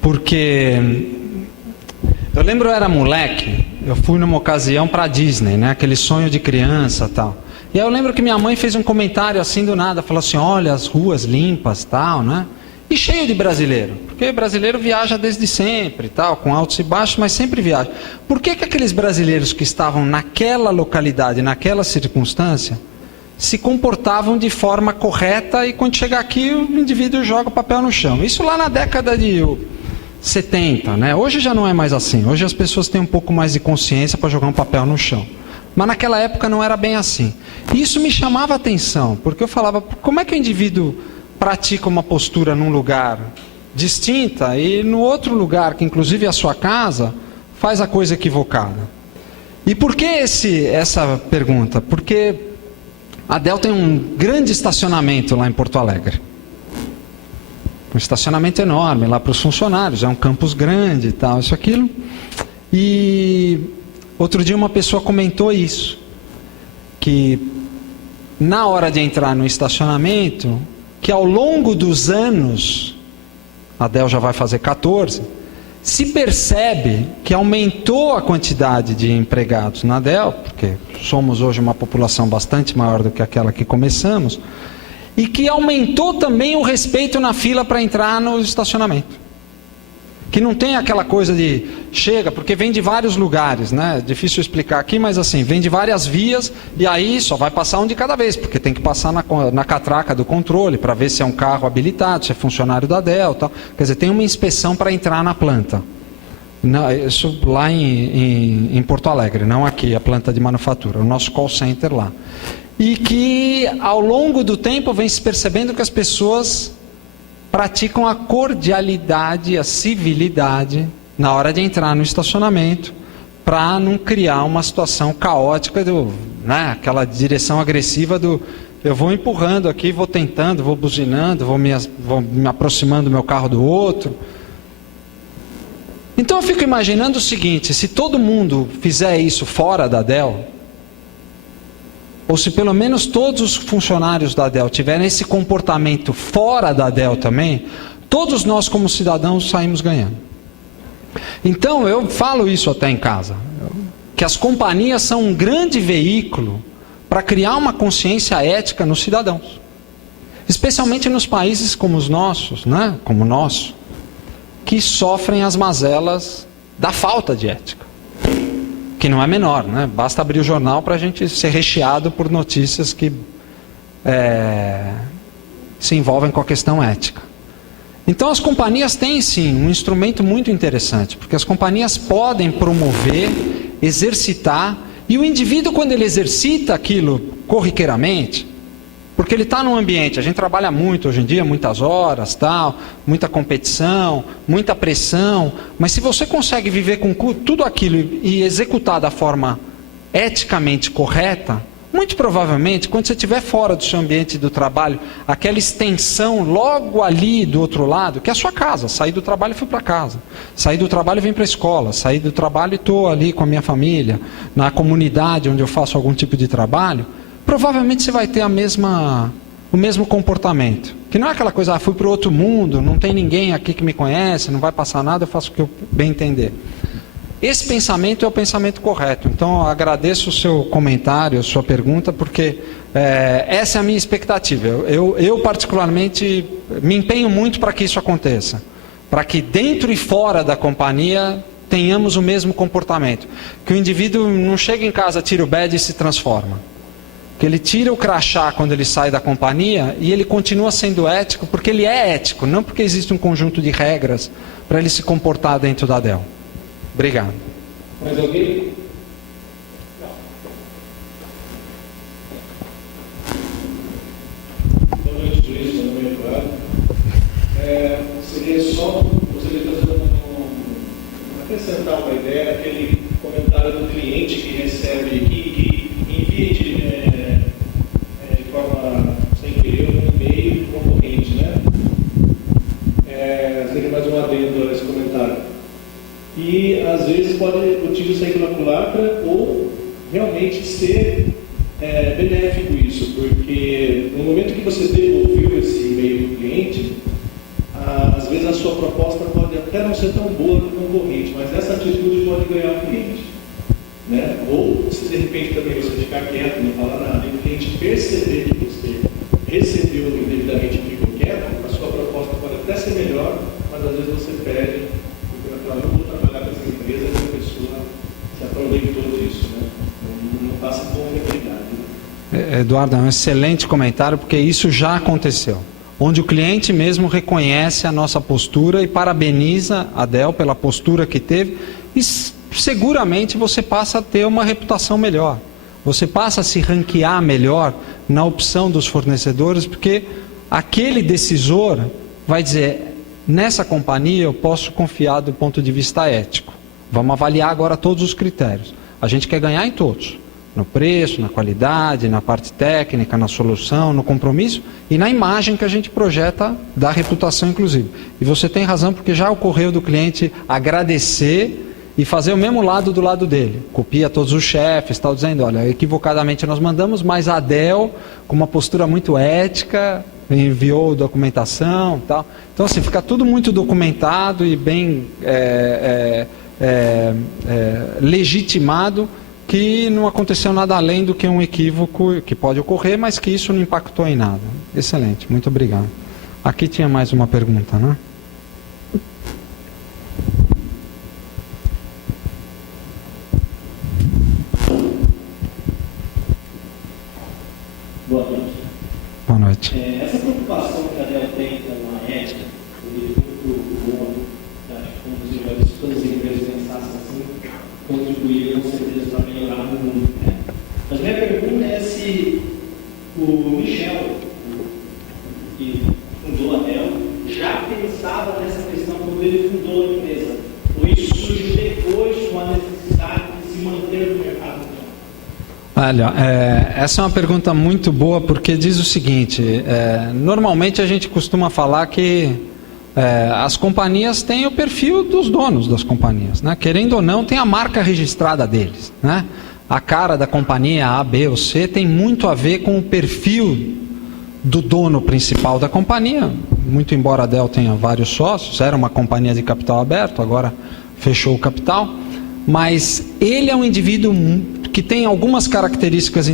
Porque eu lembro, eu era moleque, eu fui numa ocasião para a Disney, né? Aquele sonho de criança e tal. E aí eu lembro que minha mãe fez um comentário assim do nada, falou assim, olha as ruas limpas e tal, né? E cheio de brasileiro, porque brasileiro viaja desde sempre, tal, com altos e baixos, mas sempre viaja. Por que aqueles brasileiros que estavam naquela localidade, naquela circunstância, se comportavam de forma correta e quando chegar aqui o indivíduo joga o papel no chão? Isso lá na década de 70, né? Hoje já não é mais assim. Hoje as pessoas têm um pouco mais de consciência para jogar um papel no chão. Mas naquela época não era bem assim. E isso me chamava a atenção, porque eu falava, como é que o indivíduo pratica uma postura num lugar distinta e no outro lugar, que inclusive é a sua casa, faz a coisa equivocada? E por que essa pergunta? Porque a Dell tem um grande estacionamento lá em Porto Alegre. Um estacionamento enorme lá para os funcionários, é um campus grande e tal, isso, aquilo. E outro dia uma pessoa comentou isso, que na hora de entrar no estacionamento, que ao longo dos anos, a Dell já vai fazer 14, se percebe que aumentou a quantidade de empregados na Dell, porque somos hoje uma população bastante maior do que aquela que começamos, e que aumentou também o respeito na fila para entrar no estacionamento. Que não tem aquela coisa de chega, porque vem de vários lugares, né? Difícil explicar aqui, mas assim, vem de várias vias e aí só vai passar um de cada vez, porque tem que passar na catraca do controle para ver se é um carro habilitado, se é funcionário da Dell, tal. Quer dizer, tem uma inspeção para entrar na planta. Não, isso lá em Porto Alegre, não aqui, a planta de manufatura, o nosso call center lá. E que ao longo do tempo vem se percebendo que as pessoas praticam a cordialidade, a civilidade na hora de entrar no estacionamento, para não criar uma situação caótica, né, aquela direção agressiva do eu vou empurrando aqui, vou tentando, vou buzinando, vou me aproximando do meu carro do outro. Então eu fico imaginando o seguinte, se todo mundo fizer isso fora da Dell, ou se pelo menos todos os funcionários da Dell tiverem esse comportamento fora da Dell também, todos nós como cidadãos saímos ganhando. Então eu falo isso até em casa, que as companhias são um grande veículo para criar uma consciência ética nos cidadãos. Especialmente nos países como os nossos, né? Como o nosso, que sofrem as mazelas da falta de ética. Que não é menor, né? Basta abrir o jornal para a gente ser recheado por notícias que se envolvem com a questão ética. Então as companhias têm sim um instrumento muito interessante, porque as companhias podem promover, exercitar, e o indivíduo quando ele exercita aquilo corriqueiramente, porque ele está num ambiente, a gente trabalha muito hoje em dia, muitas horas, tal, muita competição, muita pressão, mas se você consegue viver com tudo aquilo e executar da forma eticamente correta, muito provavelmente, quando você estiver fora do seu ambiente do trabalho, aquela extensão logo ali do outro lado, que é a sua casa, saí do trabalho e fui para casa, saí do trabalho e vim para a escola, saí do trabalho e estou ali com a minha família, na comunidade onde eu faço algum tipo de trabalho, provavelmente você vai ter o mesmo comportamento. Que não é aquela coisa, fui para o outro mundo, não tem ninguém aqui que me conhece, não vai passar nada, eu faço o que eu bem entender. Esse pensamento é o pensamento correto. Então, eu agradeço o seu comentário, a sua pergunta, porque essa é a minha expectativa. Eu particularmente, me empenho muito para que isso aconteça. Para que dentro e fora da companhia tenhamos o mesmo comportamento. Que o indivíduo não chega em casa, tira o badge e se transforma. Que ele tira o crachá quando ele sai da companhia e ele continua sendo ético porque ele é ético, não porque existe um conjunto de regras para ele se comportar dentro da Dell. Obrigado. Mais alguém? Boa noite, Luiz, meu nome é Eduardo. Seria só, gostaria de acrescentar uma ideia naquele comentário do cliente que recebe, que envia de forma sem querer um e-mail concorrente, né? Seria mais um adendo a esse comentário. E às vezes pode o tiro sair pela culatra ou realmente ser benéfico isso, porque no momento que você devolveu esse e-mail do cliente, às vezes a sua proposta pode até não ser tão boa do concorrente, mas essa atitude pode ganhar o cliente, né? Ou se de repente também você ficar quieto, não falar nada, e o cliente perceber que você recebeu indevidamente e ficou quieto, a sua proposta pode até ser melhor, mas às vezes você perde, porque eu não vou trabalhar com essa empresa que a pessoa se aproveitou disso, né? Não passa confiabilidade. Eduardo, é um excelente comentário, porque isso já aconteceu. onde o cliente mesmo reconhece a nossa postura e parabeniza a Dell pela postura que teve, e seguramente você passa a ter uma reputação melhor. Você passa a se ranquear melhor na opção dos fornecedores, porque aquele decisor vai dizer, nessa companhia eu posso confiar do ponto de vista ético. Vamos avaliar agora todos os critérios. A gente quer ganhar em todos. No preço, na qualidade, na parte técnica, na solução, no compromisso e na imagem que a gente projeta da reputação, inclusive. E você tem razão, porque já ocorreu do cliente agradecer e fazer o mesmo lado do lado dele. Copia todos os chefes, tal, dizendo, olha, equivocadamente nós mandamos, mas a Dell, com uma postura muito ética, enviou documentação, tal. Então, assim, fica tudo muito documentado e bem legitimado, que não aconteceu nada além do que um equívoco que pode ocorrer, mas que isso não impactou em nada. Excelente, muito obrigado. Aqui tinha mais uma pergunta, né? Boa noite. Boa noite. Essa preocupação que a Dell tem com a ética, muito boa, acho que como se todas as empresas pensassem assim, contribuir com certeza para melhorar o mundo. Né? Mas minha pergunta é se o Michel, que fundou a Dell, já pensava nessa questão quando ele fundou a empresa, ou isso surgiu depois com a necessidade de se manter no mercado? Olha, essa é uma pergunta muito boa, porque diz o seguinte, normalmente a gente costuma falar que as companhias têm o perfil dos donos das companhias, né? Querendo ou não, tem a marca registrada deles, né? A cara da companhia A, B ou C tem muito a ver com o perfil do dono principal da companhia, muito embora a Dell tenha vários sócios, era uma companhia de capital aberto, agora fechou o capital, mas ele é um indivíduo que tem algumas características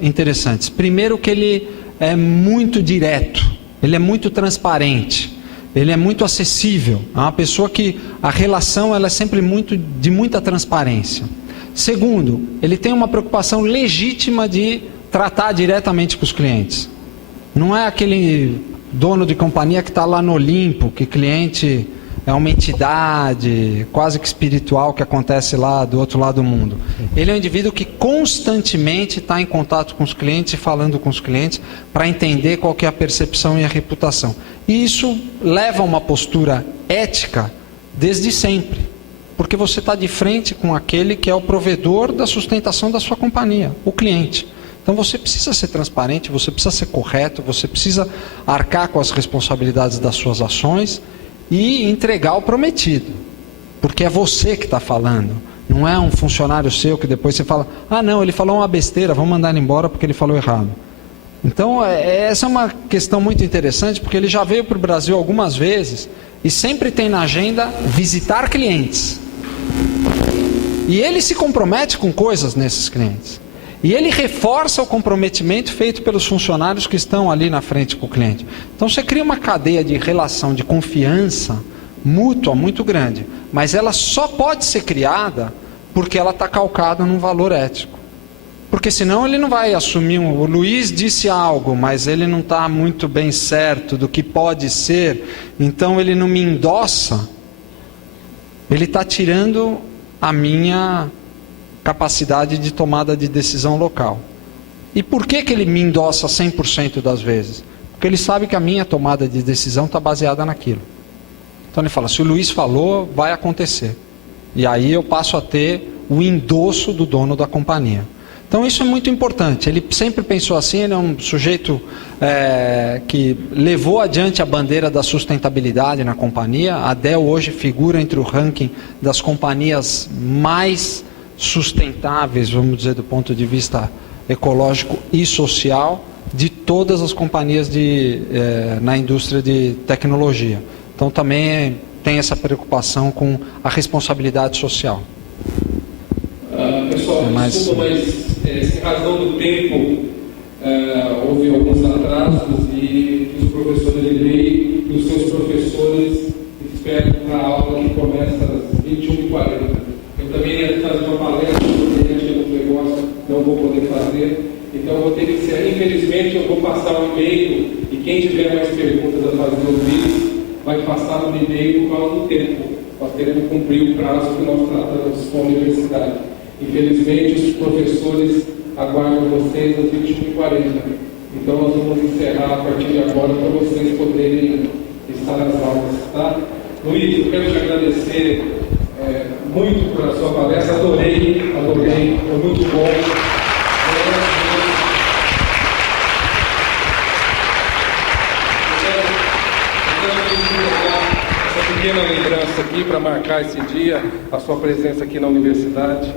interessantes. Primeiro, que ele é muito direto, ele é muito transparente, ele é muito acessível, é uma pessoa que a relação ela é sempre de muita transparência. Segundo, ele tem uma preocupação legítima de tratar diretamente com os clientes. Não é aquele dono de companhia que está lá no Olimpo, que cliente é uma entidade quase que espiritual que acontece lá do outro lado do mundo. Ele é um indivíduo que constantemente está em contato com os clientes e falando com os clientes para entender qual que é a percepção e a reputação. E isso leva a uma postura ética desde sempre, porque você está de frente com aquele que é o provedor da sustentação da sua companhia, o cliente. Então você precisa ser transparente, você precisa ser correto, você precisa arcar com as responsabilidades das suas ações e entregar o prometido, porque é você que está falando, não é um funcionário seu que depois você fala, ah não, ele falou uma besteira, vamos mandar ele embora porque ele falou errado. Então essa é uma questão muito interessante, porque ele já veio para o Brasil algumas vezes e sempre tem na agenda visitar clientes, e ele se compromete com coisas nesses clientes. E ele reforça o comprometimento feito pelos funcionários que estão ali na frente com o cliente. Então você cria uma cadeia de relação, de confiança mútua muito grande. Mas ela só pode ser criada porque ela está calcada num valor ético. Porque senão ele não vai assumir o Luiz disse algo, mas ele não está muito bem certo do que pode ser, então ele não me endossa. Ele está tirando a minha capacidade de tomada de decisão local. E por que ele me endossa 100% das vezes? Porque ele sabe que a minha tomada de decisão está baseada naquilo. Então ele fala, se o Luiz falou, vai acontecer. E aí eu passo a ter o endosso do dono da companhia. Então isso é muito importante. Ele sempre pensou assim, ele é um sujeito que levou adiante a bandeira da sustentabilidade na companhia. A Dell hoje figura entre o ranking das companhias mais sustentáveis, vamos dizer, do ponto de vista ecológico e social, de todas as companhias na indústria de tecnologia. Então também tem essa preocupação com a responsabilidade social. Pessoal, desculpa, mas em razão do tempo, houve alguns atrasos e os professores de lei e os seus professores esperam para a aula que começa às 21h40. Eu também ia fazer uma palestra sobre o negócio da não vou poder fazer. Então, eu vou ter que ser, infelizmente, eu vou passar um e-mail e quem tiver mais perguntas a fazer no vídeo vai passar no e-mail por causa do tempo. Nós queremos cumprir o prazo que nós tratamos com a universidade. Infelizmente, os professores aguardam vocês às 21h40. Então, nós vamos encerrar a partir de agora para vocês poderem estar nas aulas. Tá? Luiz, eu quero te agradecer muito pela sua palestra. Adorei, foi muito bom. Essa pequena lembrança aqui para marcar esse dia, a sua presença aqui na universidade.